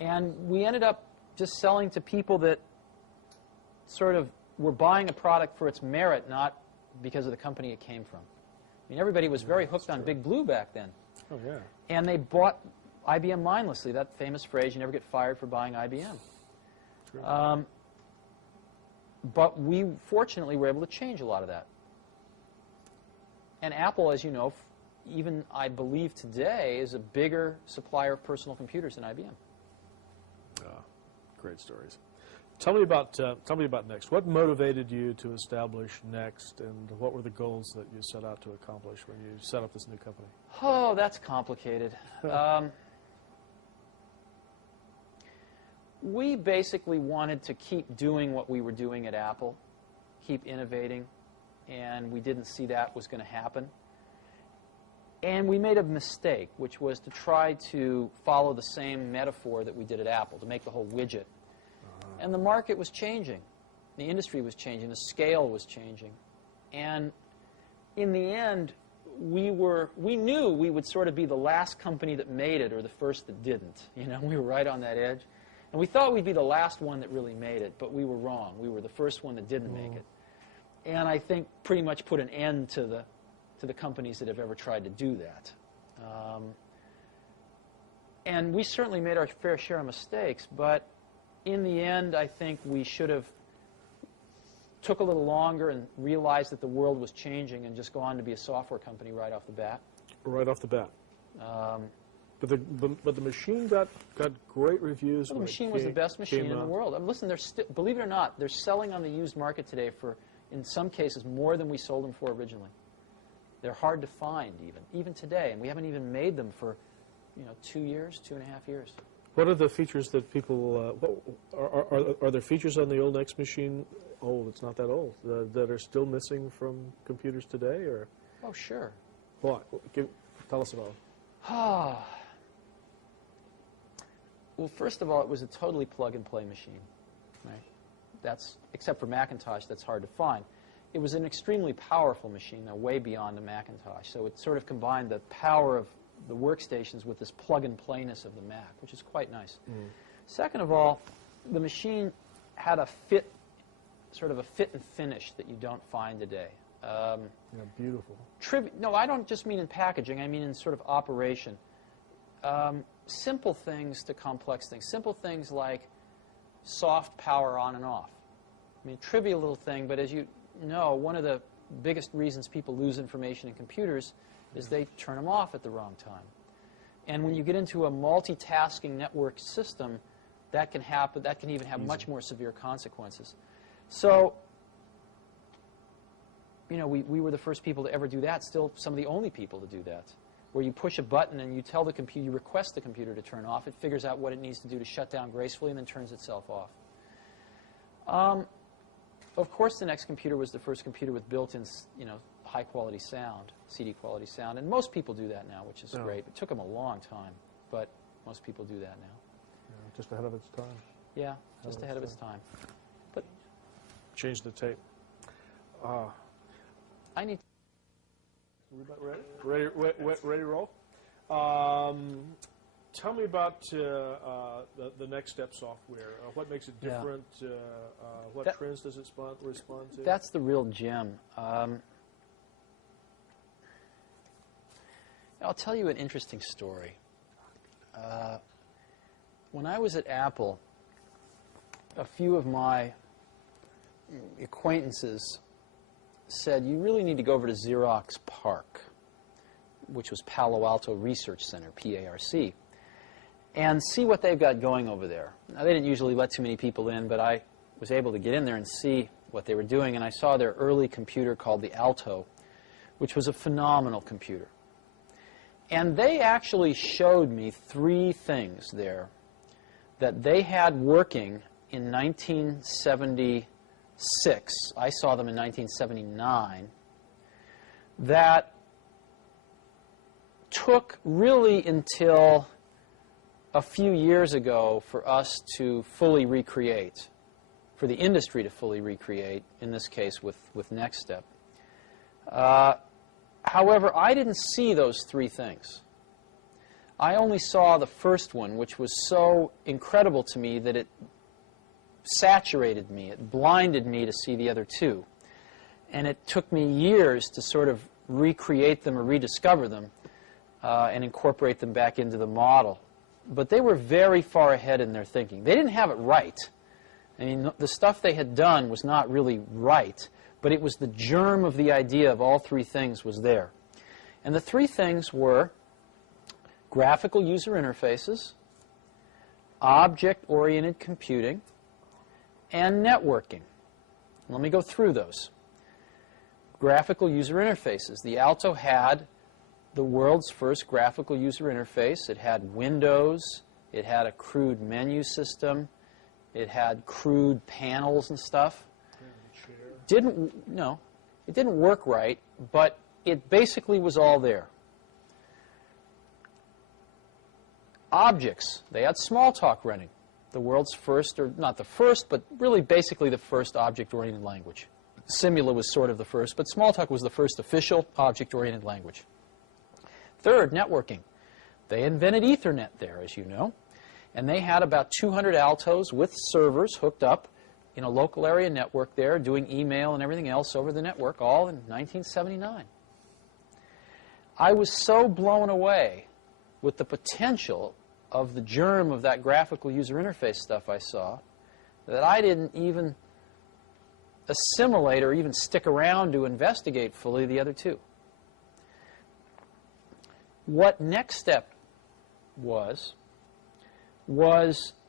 And we ended up just selling to people that sort of were buying a product for its merit, not because of the company it came from. I mean, everybody was very hooked on Big Blue back then. Oh, yeah. And they bought IBM mindlessly, that famous phrase, you never get fired for buying IBM. But we, fortunately, were able to change a lot of that. And Apple, as you know, even I believe today, is a bigger supplier of personal computers than IBM. Great stories. Tell me about Next. What motivated you to establish Next, and what were the goals that you set out to accomplish when you set up this new company? Oh, that's complicated. We basically wanted to keep doing what we were doing at Apple, keep innovating, and we didn't see that was going to happen. And we made a mistake, which was to try to follow the same metaphor that we did at Apple, to make the whole widget. And the market was changing. The industry was changing. The scale was changing. And in the end, we knew we would sort of be the last company that made it or the first that didn't. You know, we were right on that edge. And we thought we'd be the last one that really made it, but we were wrong. We were the first one that didn't make it. And I think pretty much put an end to the companies that have ever tried to do that. And we certainly made our fair share of mistakes, but in the end, I think we should have took a little longer and realized that the world was changing and just go on to be a software company right off the bat. Right off the bat. But the machine got great reviews. Well, the machine was the best machine in the world. I mean, listen, believe it or not, they're selling on the used market today for, in some cases, more than we sold them for originally. They're hard to find even today, and we haven't even made them for, 2 years, 2.5 years. What are the features that people, are there features on the old Next machine, it's not that old, that are still missing from computers today? Or? Oh, sure. What? Tell us about it. Well, first of all, it was a totally plug-and-play machine. Right? Except for Macintosh, that's hard to find. It was an extremely powerful machine, though, way beyond the Macintosh. So it sort of combined the power of the workstations with this plug-and-playness of the Mac, which is quite nice. Second of all, the machine had sort of a fit and finish that you don't find today. Beautiful. No, I don't just mean in packaging. I mean in sort of operation. Simple things to complex things. Simple things like soft power on and off. I mean, trivial little thing, but as you know, one of the biggest reasons people lose information in computers is they turn them off at the wrong time. And when you get into a multitasking network system, that can happen. That can even have much more severe consequences. So, we were the first people to ever do that, still some of the only people to do that, where you push a button and you tell the computer, you request the computer to turn off. It figures out what it needs to do to shut down gracefully and then turns itself off. Of course, the Next computer was the first computer with built-in, high-quality sound, CD-quality sound, and most people do that now, which is great. It took them a long time, but most people do that now. Yeah, just ahead of its time. Yeah, just ahead of its time. But change the tape. I need. Ready to roll? Tell me about the Next Step software. What makes it different? What trends does it respond to? That's the real gem. I'll tell you an interesting story. When I was at Apple, a few of my acquaintances said, you really need to go over to Xerox PARC, which was Palo Alto Research Center, PARC, and see what they've got going over there. Now, they didn't usually let too many people in, but I was able to get in there and see what they were doing, and I saw their early computer called the Alto, which was a phenomenal computer. And they actually showed me 3 things there that they had working in 1976. I saw them in 1979. That took really until a few years ago for us to fully recreate, for the industry to fully recreate, in this case with NextStep. However, I didn't see those 3 things. I only saw the first one, which was so incredible to me that it saturated me. It blinded me to see the other 2. And it took me years to sort of recreate them or rediscover them and incorporate them back into the model. But they were very far ahead in their thinking. They didn't have it right. I mean, the stuff they had done was not really right, but it was the germ of the idea of all 3 things was there. And the 3 things were graphical user interfaces, object-oriented computing, and networking. Let me go through those. Graphical user interfaces. The Alto had the world's first graphical user interface. It had windows. It had a crude menu system. It had crude panels and stuff. It didn't work right, but it basically was all there. Objects. They had Smalltalk running. The world's first, or not the first, but really basically the first object-oriented language. Simula was sort of the first, but Smalltalk was the first official object-oriented language. Third, networking. They invented Ethernet there, as you know, and they had about 200 Altos with servers hooked up in a local area network there, doing email and everything else over the network, all in 1979. I was so blown away with the potential of the germ of that graphical user interface stuff I saw that I didn't even assimilate or even stick around to investigate fully the other 2. What NextStep was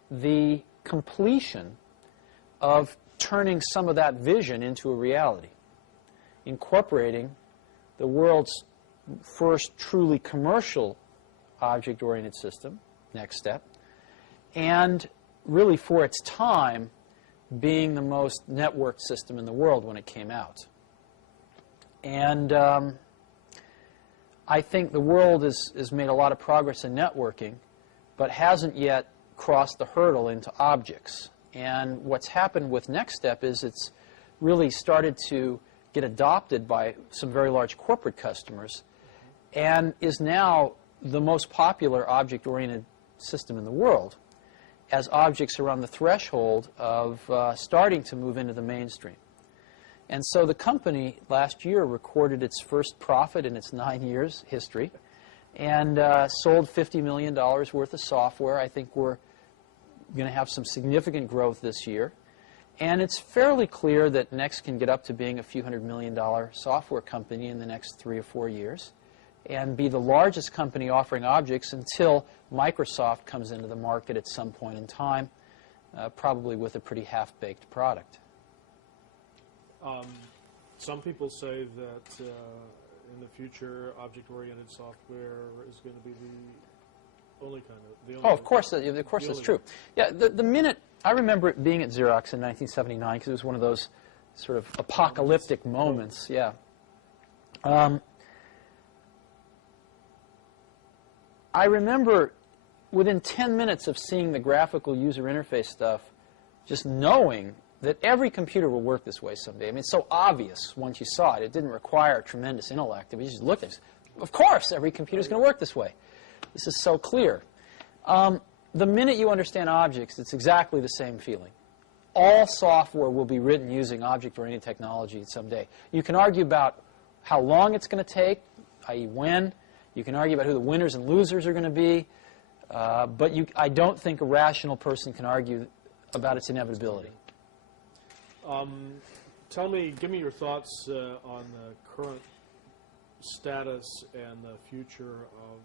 the completion of turning some of that vision into a reality, incorporating the world's first truly commercial object-oriented system, NextStep, and really for its time being the most networked system in the world when it came out. And I think the world has made a lot of progress in networking, but hasn't yet crossed the hurdle into objects. And what's happened with NextStep is it's really started to get adopted by some very large corporate customers and is now the most popular object-oriented system in the world, as objects are on the threshold of starting to move into the mainstream. And so the company last year recorded its first profit in its 9 years history and sold $50 million worth of software. I think we're going to have some significant growth this year. And it's fairly clear that Next can get up to being a few $100 million software company in the next 3 or 4 years and be the largest company offering objects until Microsoft comes into the market at some point in time, probably with a pretty half-baked product. Some people say that in the future, object-oriented software is going to be the only kind of... of course that's true. Yeah, the minute... I remember it being at Xerox in 1979 because it was one of those sort of apocalyptic moments. Yeah. I remember within 10 minutes of seeing the graphical user interface stuff, just knowing that every computer will work this way someday. I mean, it's so obvious once you saw it. It didn't require tremendous intellect. You just looked at it. Of course, every computer is going to work this way. This is so clear. The minute you understand objects, it's exactly the same feeling. All software will be written using object-oriented technology someday. You can argue about how long it's going to take, i.e. when, You can argue about who the winners and losers are going to be, but I don't think a rational person can argue about its inevitability. Give me your thoughts on the current status and the future of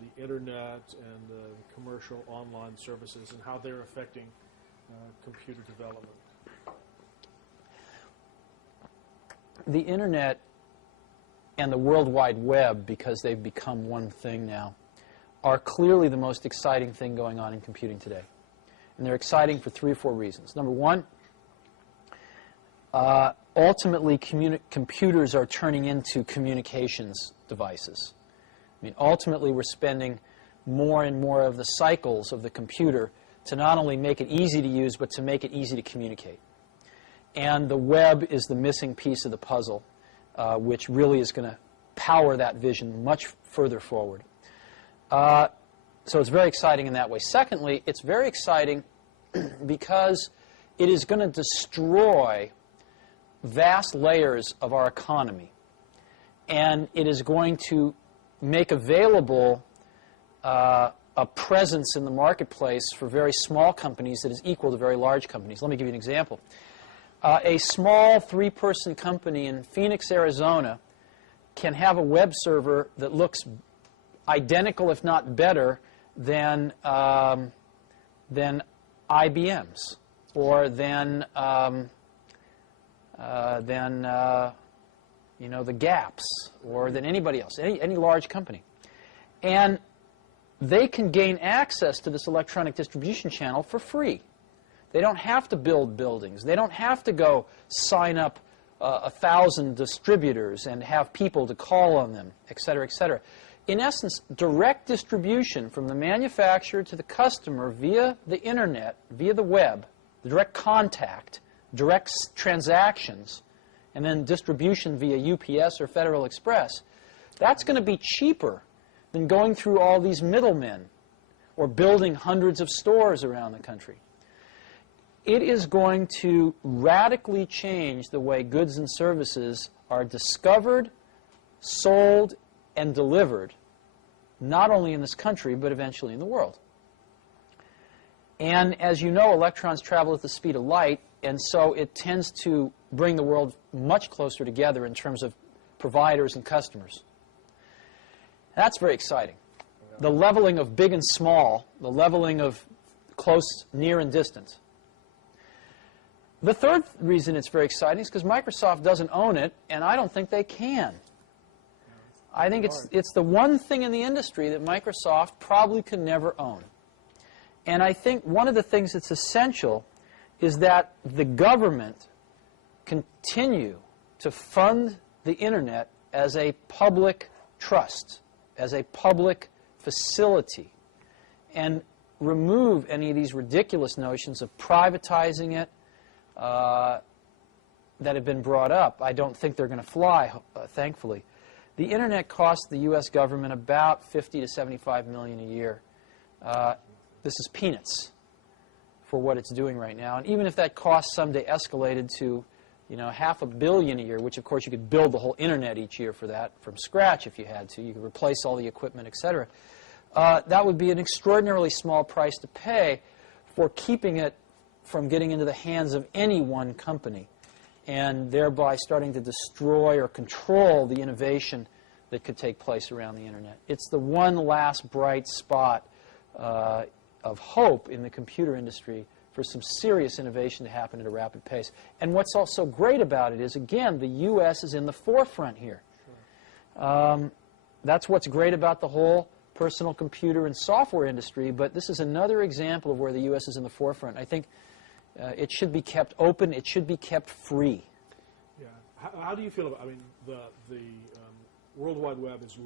the Internet and commercial online services and how they're affecting computer development. The Internet and the World Wide Web, because they've become one thing now, are clearly the most exciting thing going on in computing today. And they're exciting for 3 or 4 reasons. Number one, ultimately computers are turning into communications devices. I mean, ultimately we're spending more and more of the cycles of the computer to not only make it easy to use, but to make it easy to communicate. And the web is the missing piece of the puzzle, which really is going to power that vision much further forward. So it's very exciting in that way. Secondly, it's very exciting because it is going to destroy vast layers of our economy. And it is going to make available a presence in the marketplace for very small companies that is equal to very large companies. Let me give you an example. A small 3-person company in Phoenix, Arizona can have a web server that looks identical, if not better, than IBM's or than the Gaps or than anybody else, any large company. And they can gain access to this electronic distribution channel for free. They don't have to build buildings. They don't have to go sign up 1,000 distributors and have people to call on them, et cetera, et cetera. In essence, direct distribution from the manufacturer to the customer via the Internet, via the web, the direct contact, direct transactions, and then distribution via UPS or Federal Express, that's going to be cheaper than going through all these middlemen or building hundreds of stores around the country. It is going to radically change the way goods and services are discovered, sold, and delivered, not only in this country, but eventually in the world. And as you know, electrons travel at the speed of light, and so it tends to bring the world much closer together in terms of providers and customers. That's very exciting. The leveling of big and small, the leveling of close, near, and distant. The third reason it's very exciting is because Microsoft doesn't own it, and I don't think they can. I think it's the one thing in the industry that Microsoft probably can never own. And I think one of the things that's essential is that the government continue to fund the Internet as a public trust, as a public facility, and remove any of these ridiculous notions of privatizing it that have been brought up. I don't think they're going to fly, thankfully. The Internet costs the U.S. government about $50 to $75 million a year. This is peanuts for what it's doing right now. And even if that cost someday escalated to, $500 million a year, which of course you could build the whole Internet each year for that from scratch if you had to. You could replace all the equipment, etc. That would be an extraordinarily small price to pay for keeping it from getting into the hands of any one company, and thereby starting to destroy or control the innovation that could take place around the Internet. It's the one last bright spot of hope in the computer industry for some serious innovation to happen at a rapid pace. And what's also great about it is, again, the U.S. is in the forefront here. Sure. That's what's great about the whole personal computer and software industry, but this is another example of where the U.S. is in the forefront. I think it should be kept open. It should be kept free. Yeah. How do you feel about? I mean, the World Wide Web is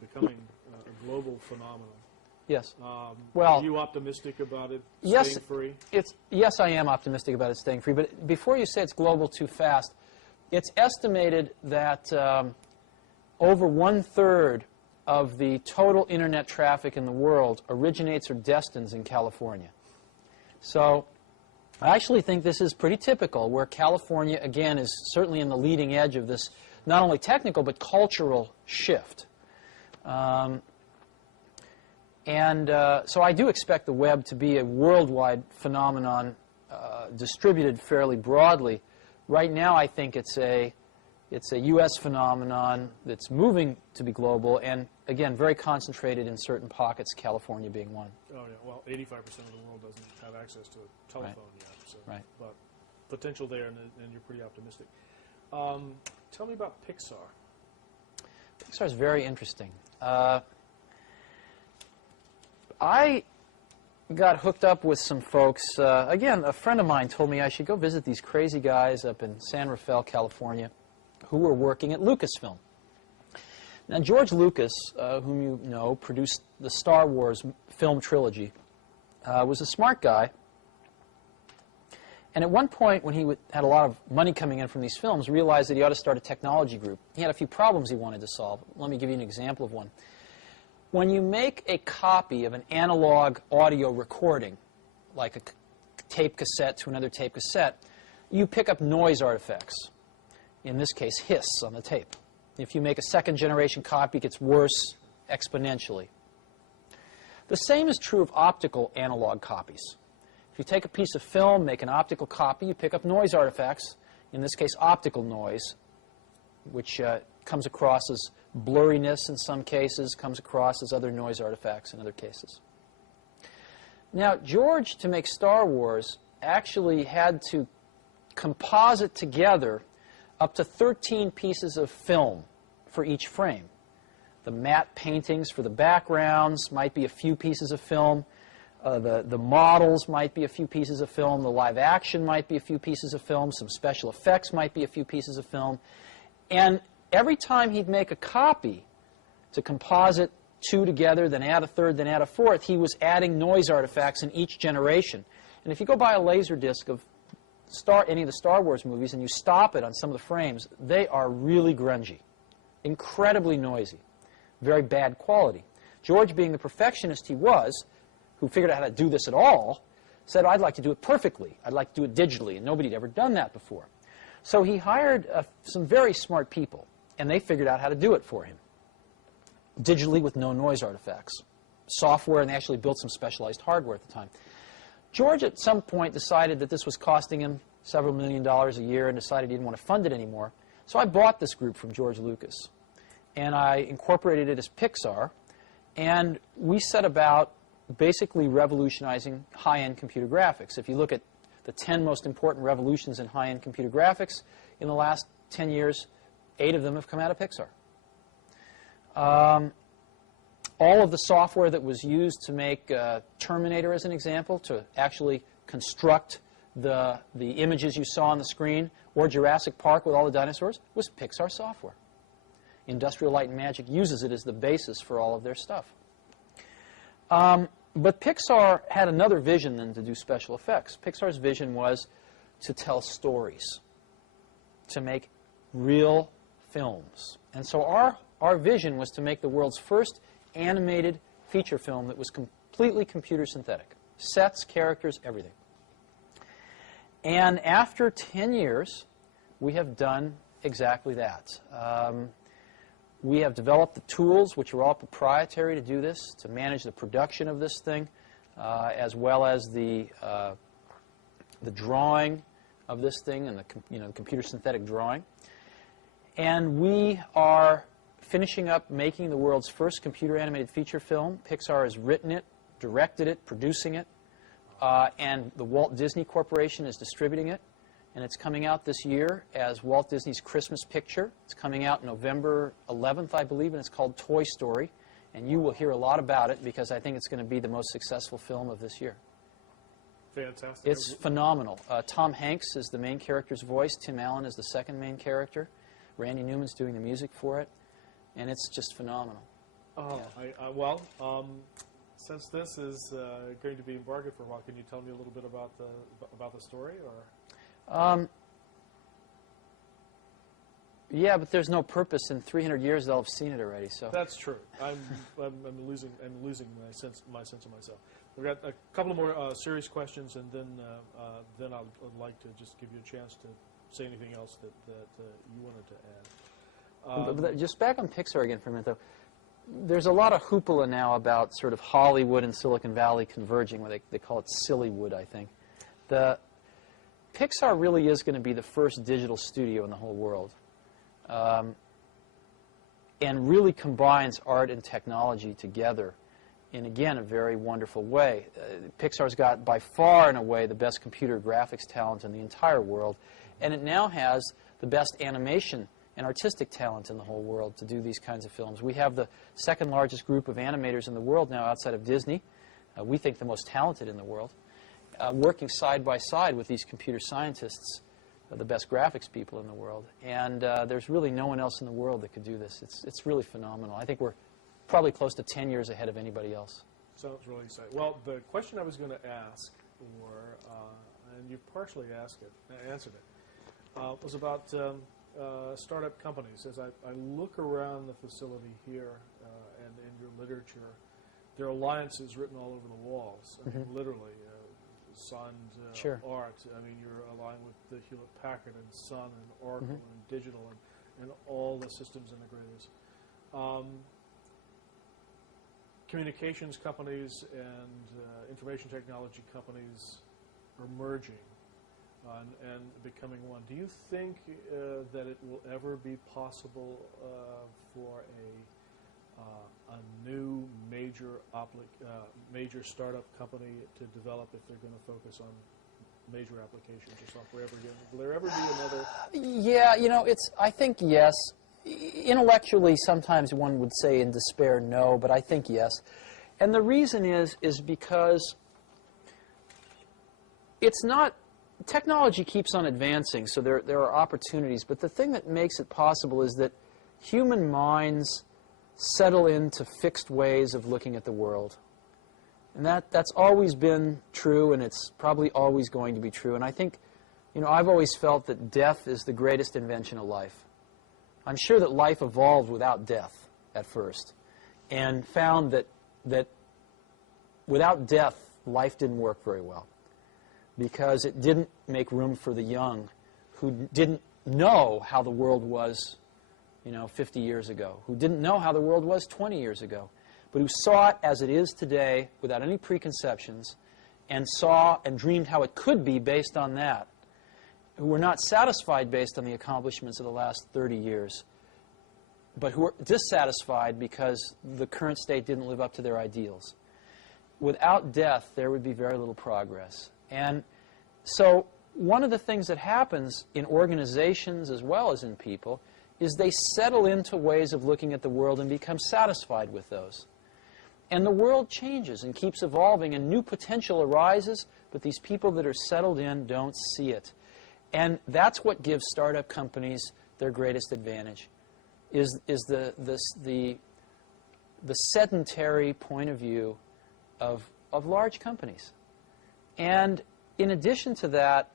becoming a global phenomenon. Yes. Well, are you optimistic about it staying free? Yes, I am optimistic about it staying free. But before you say it's global too fast, it's estimated that over 1/3 of the total Internet traffic in the world originates or destines in California. So I actually think this is pretty typical, where California, again, is certainly in the leading edge of this not only technical but cultural shift. So I do expect the web to be a worldwide phenomenon, distributed fairly broadly. Right now, I think it's a U.S. phenomenon that's moving to be global, and again, very concentrated in certain pockets, California being one. Oh yeah, well, 85% of the world doesn't have access to a telephone yet, so Right. But potential there, and you're pretty optimistic. Tell me about Pixar. Pixar is very interesting. I got hooked up with some folks. Again, a friend of mine told me I should go visit these crazy guys up in San Rafael, California, who were working at Lucasfilm. Now, George Lucas, whom you know, produced the Star Wars film trilogy, was a smart guy. And at one point, when he had a lot of money coming in from these films, realized that he ought to start a technology group. He had a few problems he wanted to solve. Let me give you an example of one. When you make a copy of an analog audio recording, like a tape cassette to another tape cassette, you pick up noise artifacts. In this case, hiss on the tape. If you make a second-generation copy, it gets worse exponentially. The same is true of optical analog copies. If you take a piece of film, make an optical copy, you pick up noise artifacts, in this case optical noise, which comes across as blurriness in some cases, comes across as other noise artifacts in other cases. Now, George, to make Star Wars, actually had to composite together up to 13 pieces of film for each frame. The matte paintings for the backgrounds might be a few pieces of film. The models might be a few pieces of film. The live action might be a few pieces of film. Some special effects might be a few pieces of film. And every time he'd make a copy to composite two together, then add a third, then add a fourth, he was adding noise artifacts in each generation. And if you go buy a laser disc of any of the Star Wars movies and you stop it on some of the frames, they are really grungy, incredibly noisy, very bad quality. George, being the perfectionist he was, who figured out how to do this at all, said, I'd like to do it perfectly. I'd like to do it digitally, and nobody had ever done that before. So he hired some very smart people, and they figured out how to do it for him, digitally with no noise artifacts. Software, and they actually built some specialized hardware at the time. George, at some point, decided that this was costing him several $1 million a year and decided he didn't want to fund it anymore. So I bought this group from George Lucas, and I incorporated it as Pixar, and we set about basically revolutionizing high-end computer graphics. If you look at the 10 most important revolutions in high-end computer graphics, in the last 10 years, 8 of them have come out of Pixar. All of the software that was used to make Terminator, as an example, to actually construct the images you saw on the screen, or Jurassic Park with all the dinosaurs, was Pixar software. Industrial Light and Magic uses it as the basis for all of their stuff. But Pixar had another vision than to do special effects. Pixar's vision was to tell stories, to make real films. And so our vision was to make the world's first animated feature film that was completely computer synthetic. Sets, characters, everything. And after 10 years, we have done exactly that. We have developed the tools, which are all proprietary, to do this, to manage the production of this thing, as well as the drawing of this thing and the computer synthetic drawing. And we are finishing up making the world's first computer animated feature film. Pixar has written it, directed it, producing it, and the Walt Disney Corporation is distributing it. And it's coming out this year as Walt Disney's Christmas picture. It's coming out November 11th, I believe, and it's called Toy Story. And you will hear a lot about it because I think it's going to be the most successful film of this year. Fantastic. It's phenomenal. Tom Hanks is the main character's voice. Tim Allen is the second main character. Randy Newman's doing the music for it. And it's just phenomenal. Oh, yeah. Since this is going to be embargoed for a while, can you tell me a little bit about the story, or? Yeah, but there's no purpose. In 300 years, they'll have seen it already. So that's true. I'm losing my sense of myself. We've got a couple of more serious questions, and then I'd like to just give you a chance to say anything else that you wanted to add. Just back on Pixar again for a minute, though. There's a lot of hoopla now about sort of Hollywood and Silicon Valley converging, where they call it Sillywood, I think. Pixar really is going to be the first digital studio in the whole world, and really combines art and technology together in, again, a very wonderful way. Pixar's got, by far and away, the best computer graphics talent in the entire world, and it now has the best animation and artistic talent in the whole world to do these kinds of films. We have the second largest group of animators in the world now outside of Disney. We think the most talented in the world, working side by side with these computer scientists, the best graphics people in the world. And there's really no one else in the world that could do this. It's really phenomenal. I think we're probably close to 10 years ahead of anybody else. Sounds really exciting. Well, the question I was going to ask, and you partially answered it, was about startup companies. As I look around the facility here and in your literature, there are alliances written all over the walls. I mean, literally, Sun, Sure. Art. I mean, you're aligned with the Hewlett-Packard and Sun and Oracle and Digital and all the systems integrators. Communications companies and information technology companies are merging and becoming one. Do you think that it will ever be possible for a new major startup company to develop if they're going to focus on major applications or software ever again? Will there ever be another? Yeah, I think yes. Intellectually, sometimes one would say in despair no, but I think yes. And the reason is because it's not, technology keeps on advancing, so there are opportunities, but the thing that makes it possible is that human minds settle into fixed ways of looking at the world. And that's always been true, and it's probably always going to be true. And I think, I've always felt that death is the greatest invention of life. I'm sure that life evolved without death at first, and found that without death, life didn't work very well, because it didn't make room for the young who didn't know how the world was 50 years ago, who didn't know how the world was 20 years ago, but who saw it as it is today without any preconceptions, and saw and dreamed how it could be based on that, who were not satisfied based on the accomplishments of the last 30 years, but who were dissatisfied because the current state didn't live up to their ideals. Without death, there would be very little progress. And so one of the things that happens in organizations as well as in people is they settle into ways of looking at the world and become satisfied with those. And the world changes and keeps evolving, and new potential arises, but these people that are settled in don't see it. And that's what gives startup companies their greatest advantage, is the sedentary point of view of large companies. And in addition to that,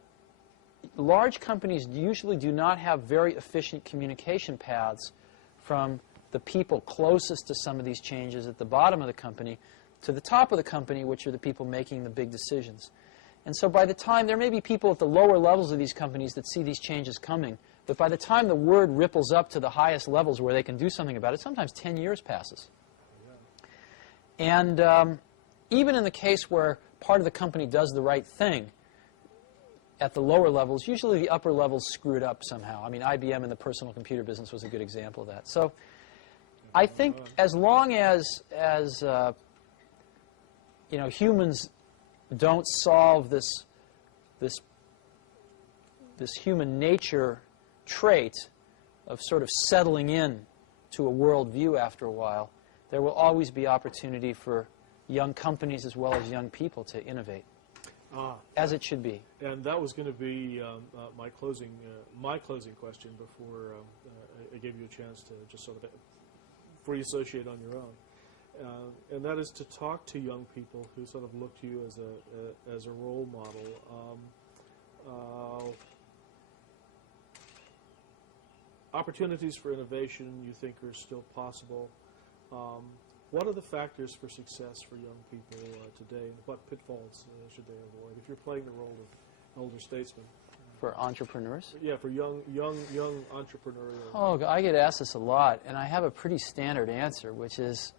large companies usually do not have very efficient communication paths from the people closest to some of these changes at the bottom of the company to the top of the company, which are the people making the big decisions. And so by the time, there may be people at the lower levels of these companies that see these changes coming, but by the time the word ripples up to the highest levels where they can do something about it, sometimes 10 years passes. And even in the case where part of the company does the right thing, at the lower levels, usually the upper levels screwed up somehow. I mean, IBM in the personal computer business was a good example of that. So I think as long as humans don't solve this human nature trait of sort of settling in to a world view after a while, there will always be opportunity for young companies as well as young people to innovate, as it should be. And that was going to be my closing question before I gave you a chance to just sort of free associate on your own. And that is to talk to young people who sort of look to you as a role model. Opportunities for innovation you think are still possible. What are the factors for success for young people today, and what pitfalls should they avoid if you're playing the role of elder statesman? for entrepreneurs? Yeah, for young entrepreneurial. Oh, I get asked this a lot, and I have a pretty standard answer, which is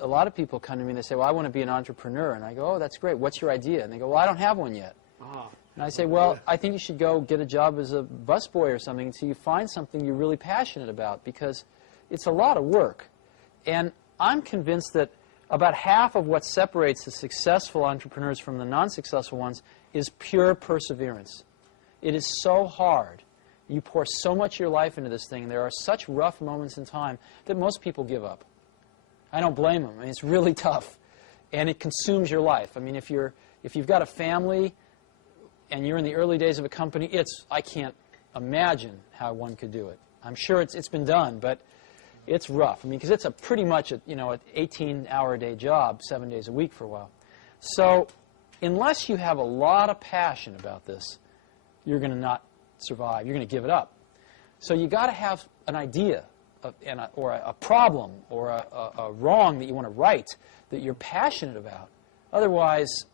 a lot of people come to me and they say, well, I want to be an entrepreneur. And I go, oh, that's great. What's your idea? And they go, well, I don't have one yet. And I say, well, I think you should go get a job as a busboy or something until you find something you're really passionate about, because it's a lot of work. And I'm convinced that about half of what separates the successful entrepreneurs from the non-successful ones is pure perseverance. It is so hard. You pour so much of your life into this thing, and there are such rough moments in time that most people give up. I don't blame them. I mean, it's really tough, and it consumes your life. I mean, if you've got a family and you're in the early days of a company, I can't imagine how one could do it. I'm sure it's been done, but it's rough. I mean, because it's pretty much an 18-hour-a-day job, 7 days a week for a while. So unless you have a lot of passion about this, you're going to not survive. You're going to give it up. So you got to have an idea or a problem or a wrong that you want to right that you're passionate about. Otherwise,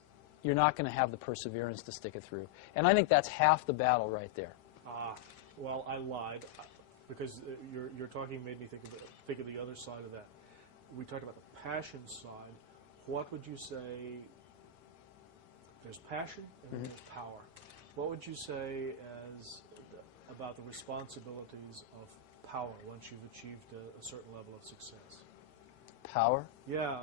you're not going to have the perseverance to stick it through. And I think that's half the battle right there. Well, I lied, because your talking made me think of the other side of that. We talked about the passion side. What would you say? There's passion and there's power. What would you say about the responsibilities of power once you've achieved a certain level of success? Power? Yeah.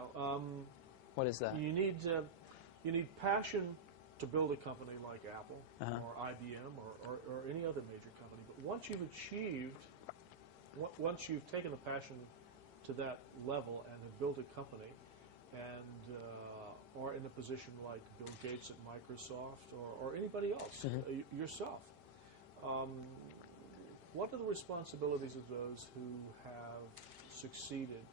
What is that? You need passion to build a company like Apple or IBM or any other major company. But once you've taken the passion to that level and have built a company and are in a position like Bill Gates at Microsoft or anybody else, yourself, what are the responsibilities of those who have succeeded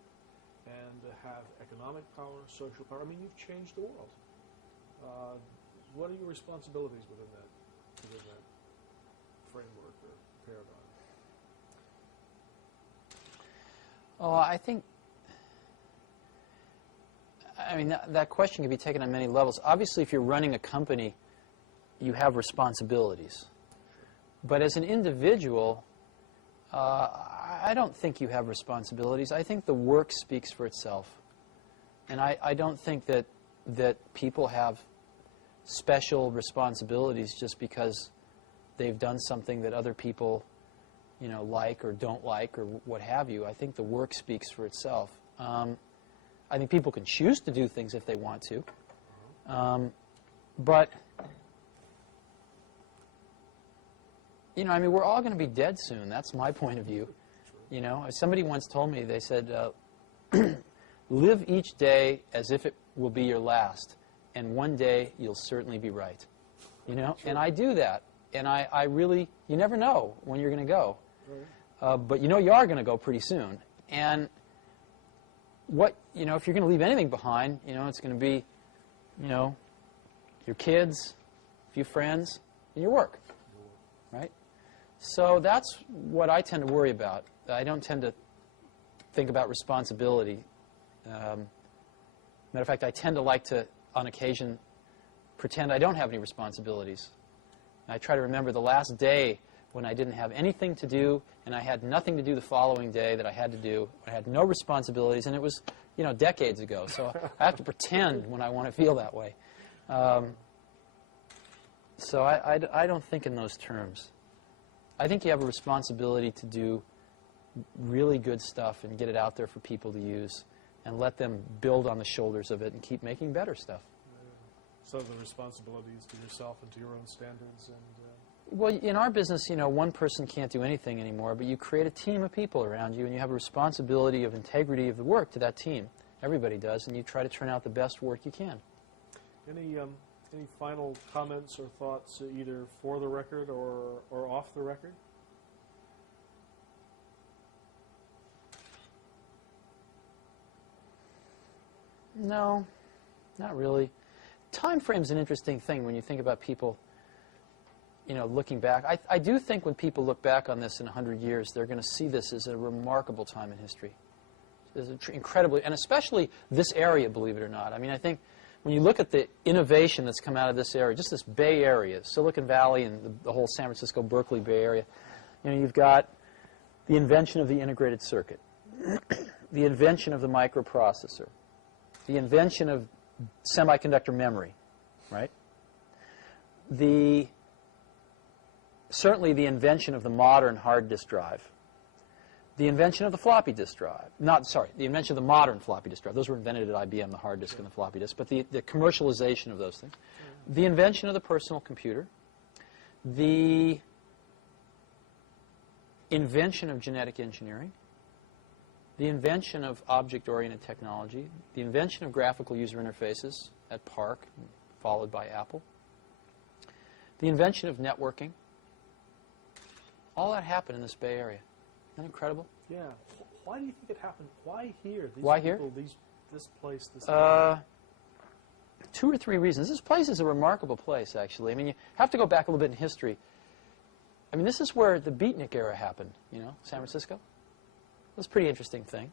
and have economic power, social power? I mean, you've changed the world. What are your responsibilities within that framework or paradigm? Oh, I mean, that question can be taken on many levels. Obviously, if you're running a company, you have responsibilities. But as an individual, I don't think you have responsibilities. I think the work speaks for itself. And I don't think that people have special responsibilities just because they've done something that other people, like or don't like or what have you. I think the work speaks for itself. I think people can choose to do things if they want to. But, I mean, we're all going to be dead soon. That's my point of view. Somebody once told me, they said, live each day as if it will be your last, and one day you'll certainly be right. And I do that. And I really, you never know when you're going to go. But you are going to go pretty soon. And if you're going to leave anything behind, it's going to be, your kids, a few friends, and your work, right? So that's what I tend to worry about. I don't tend to think about responsibility. Matter of fact, I tend to like to, on occasion, pretend I don't have any responsibilities. I try to remember the last day when I didn't have anything to do and I had nothing to do the following day that I had to do. I had no responsibilities, and it was, decades ago. So I have to pretend when I want to feel that way. So I don't think in those terms. I think you have a responsibility to do really good stuff and get it out there for people to use and let them build on the shoulders of it and keep making better stuff. So the responsibilities to yourself and to your own standards and... Well, in our business, one person can't do anything anymore, but you create a team of people around you, and you have a responsibility of integrity of the work to that team. Everybody does, and you try to turn out the best work you can. Any final comments or thoughts, either for the record or off the record? No, not really. Time frame's an interesting thing when you think about people, looking back. I do think when people look back on this in 100 years, they're going to see this as a remarkable time in history. It's incredibly, and especially this area, believe it or not. I mean, I think when you look at the innovation that's come out of this area, just this Bay Area, Silicon Valley and the whole San Francisco, Berkeley Bay Area, you've got the invention of the integrated circuit, the invention of the microprocessor, the invention of semiconductor memory, right? Certainly the invention of the modern hard disk drive, the invention of the floppy disk drive, the invention of the modern floppy disk drive. Those were invented at IBM, the hard disk and the floppy disk, but the commercialization of those things, the invention of the personal computer, the invention of genetic engineering, the invention of object-oriented technology, the invention of graphical user interfaces at PARC, followed by Apple, the invention of networking. All that happened in this Bay Area. Isn't that incredible? Yeah. Why do you think it happened? Why here? Why here? This place, this two or three reasons. This place is a remarkable place, actually. I mean, you have to go back a little bit in history. I mean, this is where the beatnik era happened, San Francisco. It was a pretty interesting thing.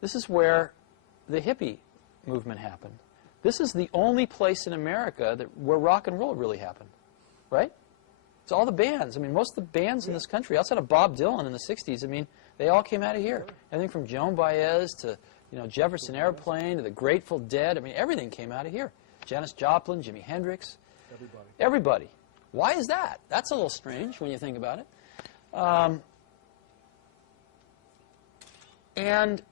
This is where the hippie movement happened. This is the only place in America where rock and roll really happened, right? It's all the bands. I mean, most of the bands in this country, outside of Bob Dylan in the 60s, I mean, they all came out of here. Everything from Joan Baez to, Jefferson Airplane to the Grateful Dead. I mean, everything came out of here. Janis Joplin, Jimi Hendrix. Everybody. Why is that? That's a little strange when you think about it. And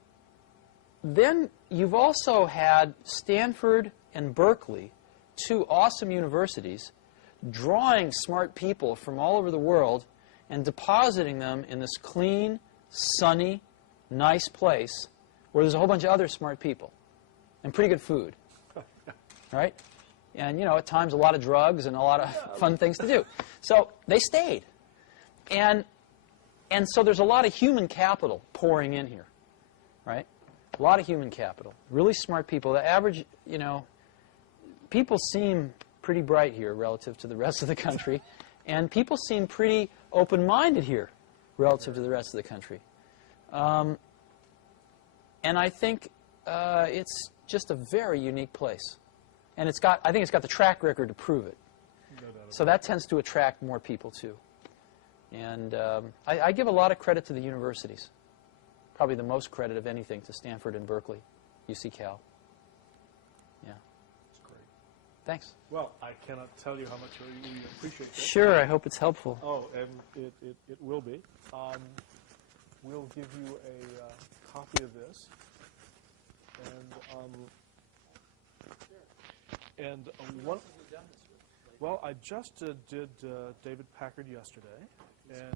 then you've also had Stanford and Berkeley, two awesome universities, drawing smart people from all over the world and depositing them in this clean, sunny, nice place where there's a whole bunch of other smart people and pretty good food, right? And, at times a lot of drugs and a lot of fun things to do. So they stayed. And so there's a lot of human capital pouring in here, right? A lot of human capital. Really smart people. The average, people seem pretty bright here relative to the rest of the country. And people seem pretty open-minded here relative to the rest of the country. And I think it's just a very unique place. And I think it's got the track record to prove it. So that tends to attract more people, too. And I give a lot of credit to the universities. Probably the most credit of anything to Stanford and Berkeley, UC Cal. Yeah. That's great. Thanks. Well, I cannot tell you how much we appreciate this. Sure, I hope it's helpful. Oh, and it will be. We'll give you a copy of this. And one. Well, I just did David Packard yesterday, and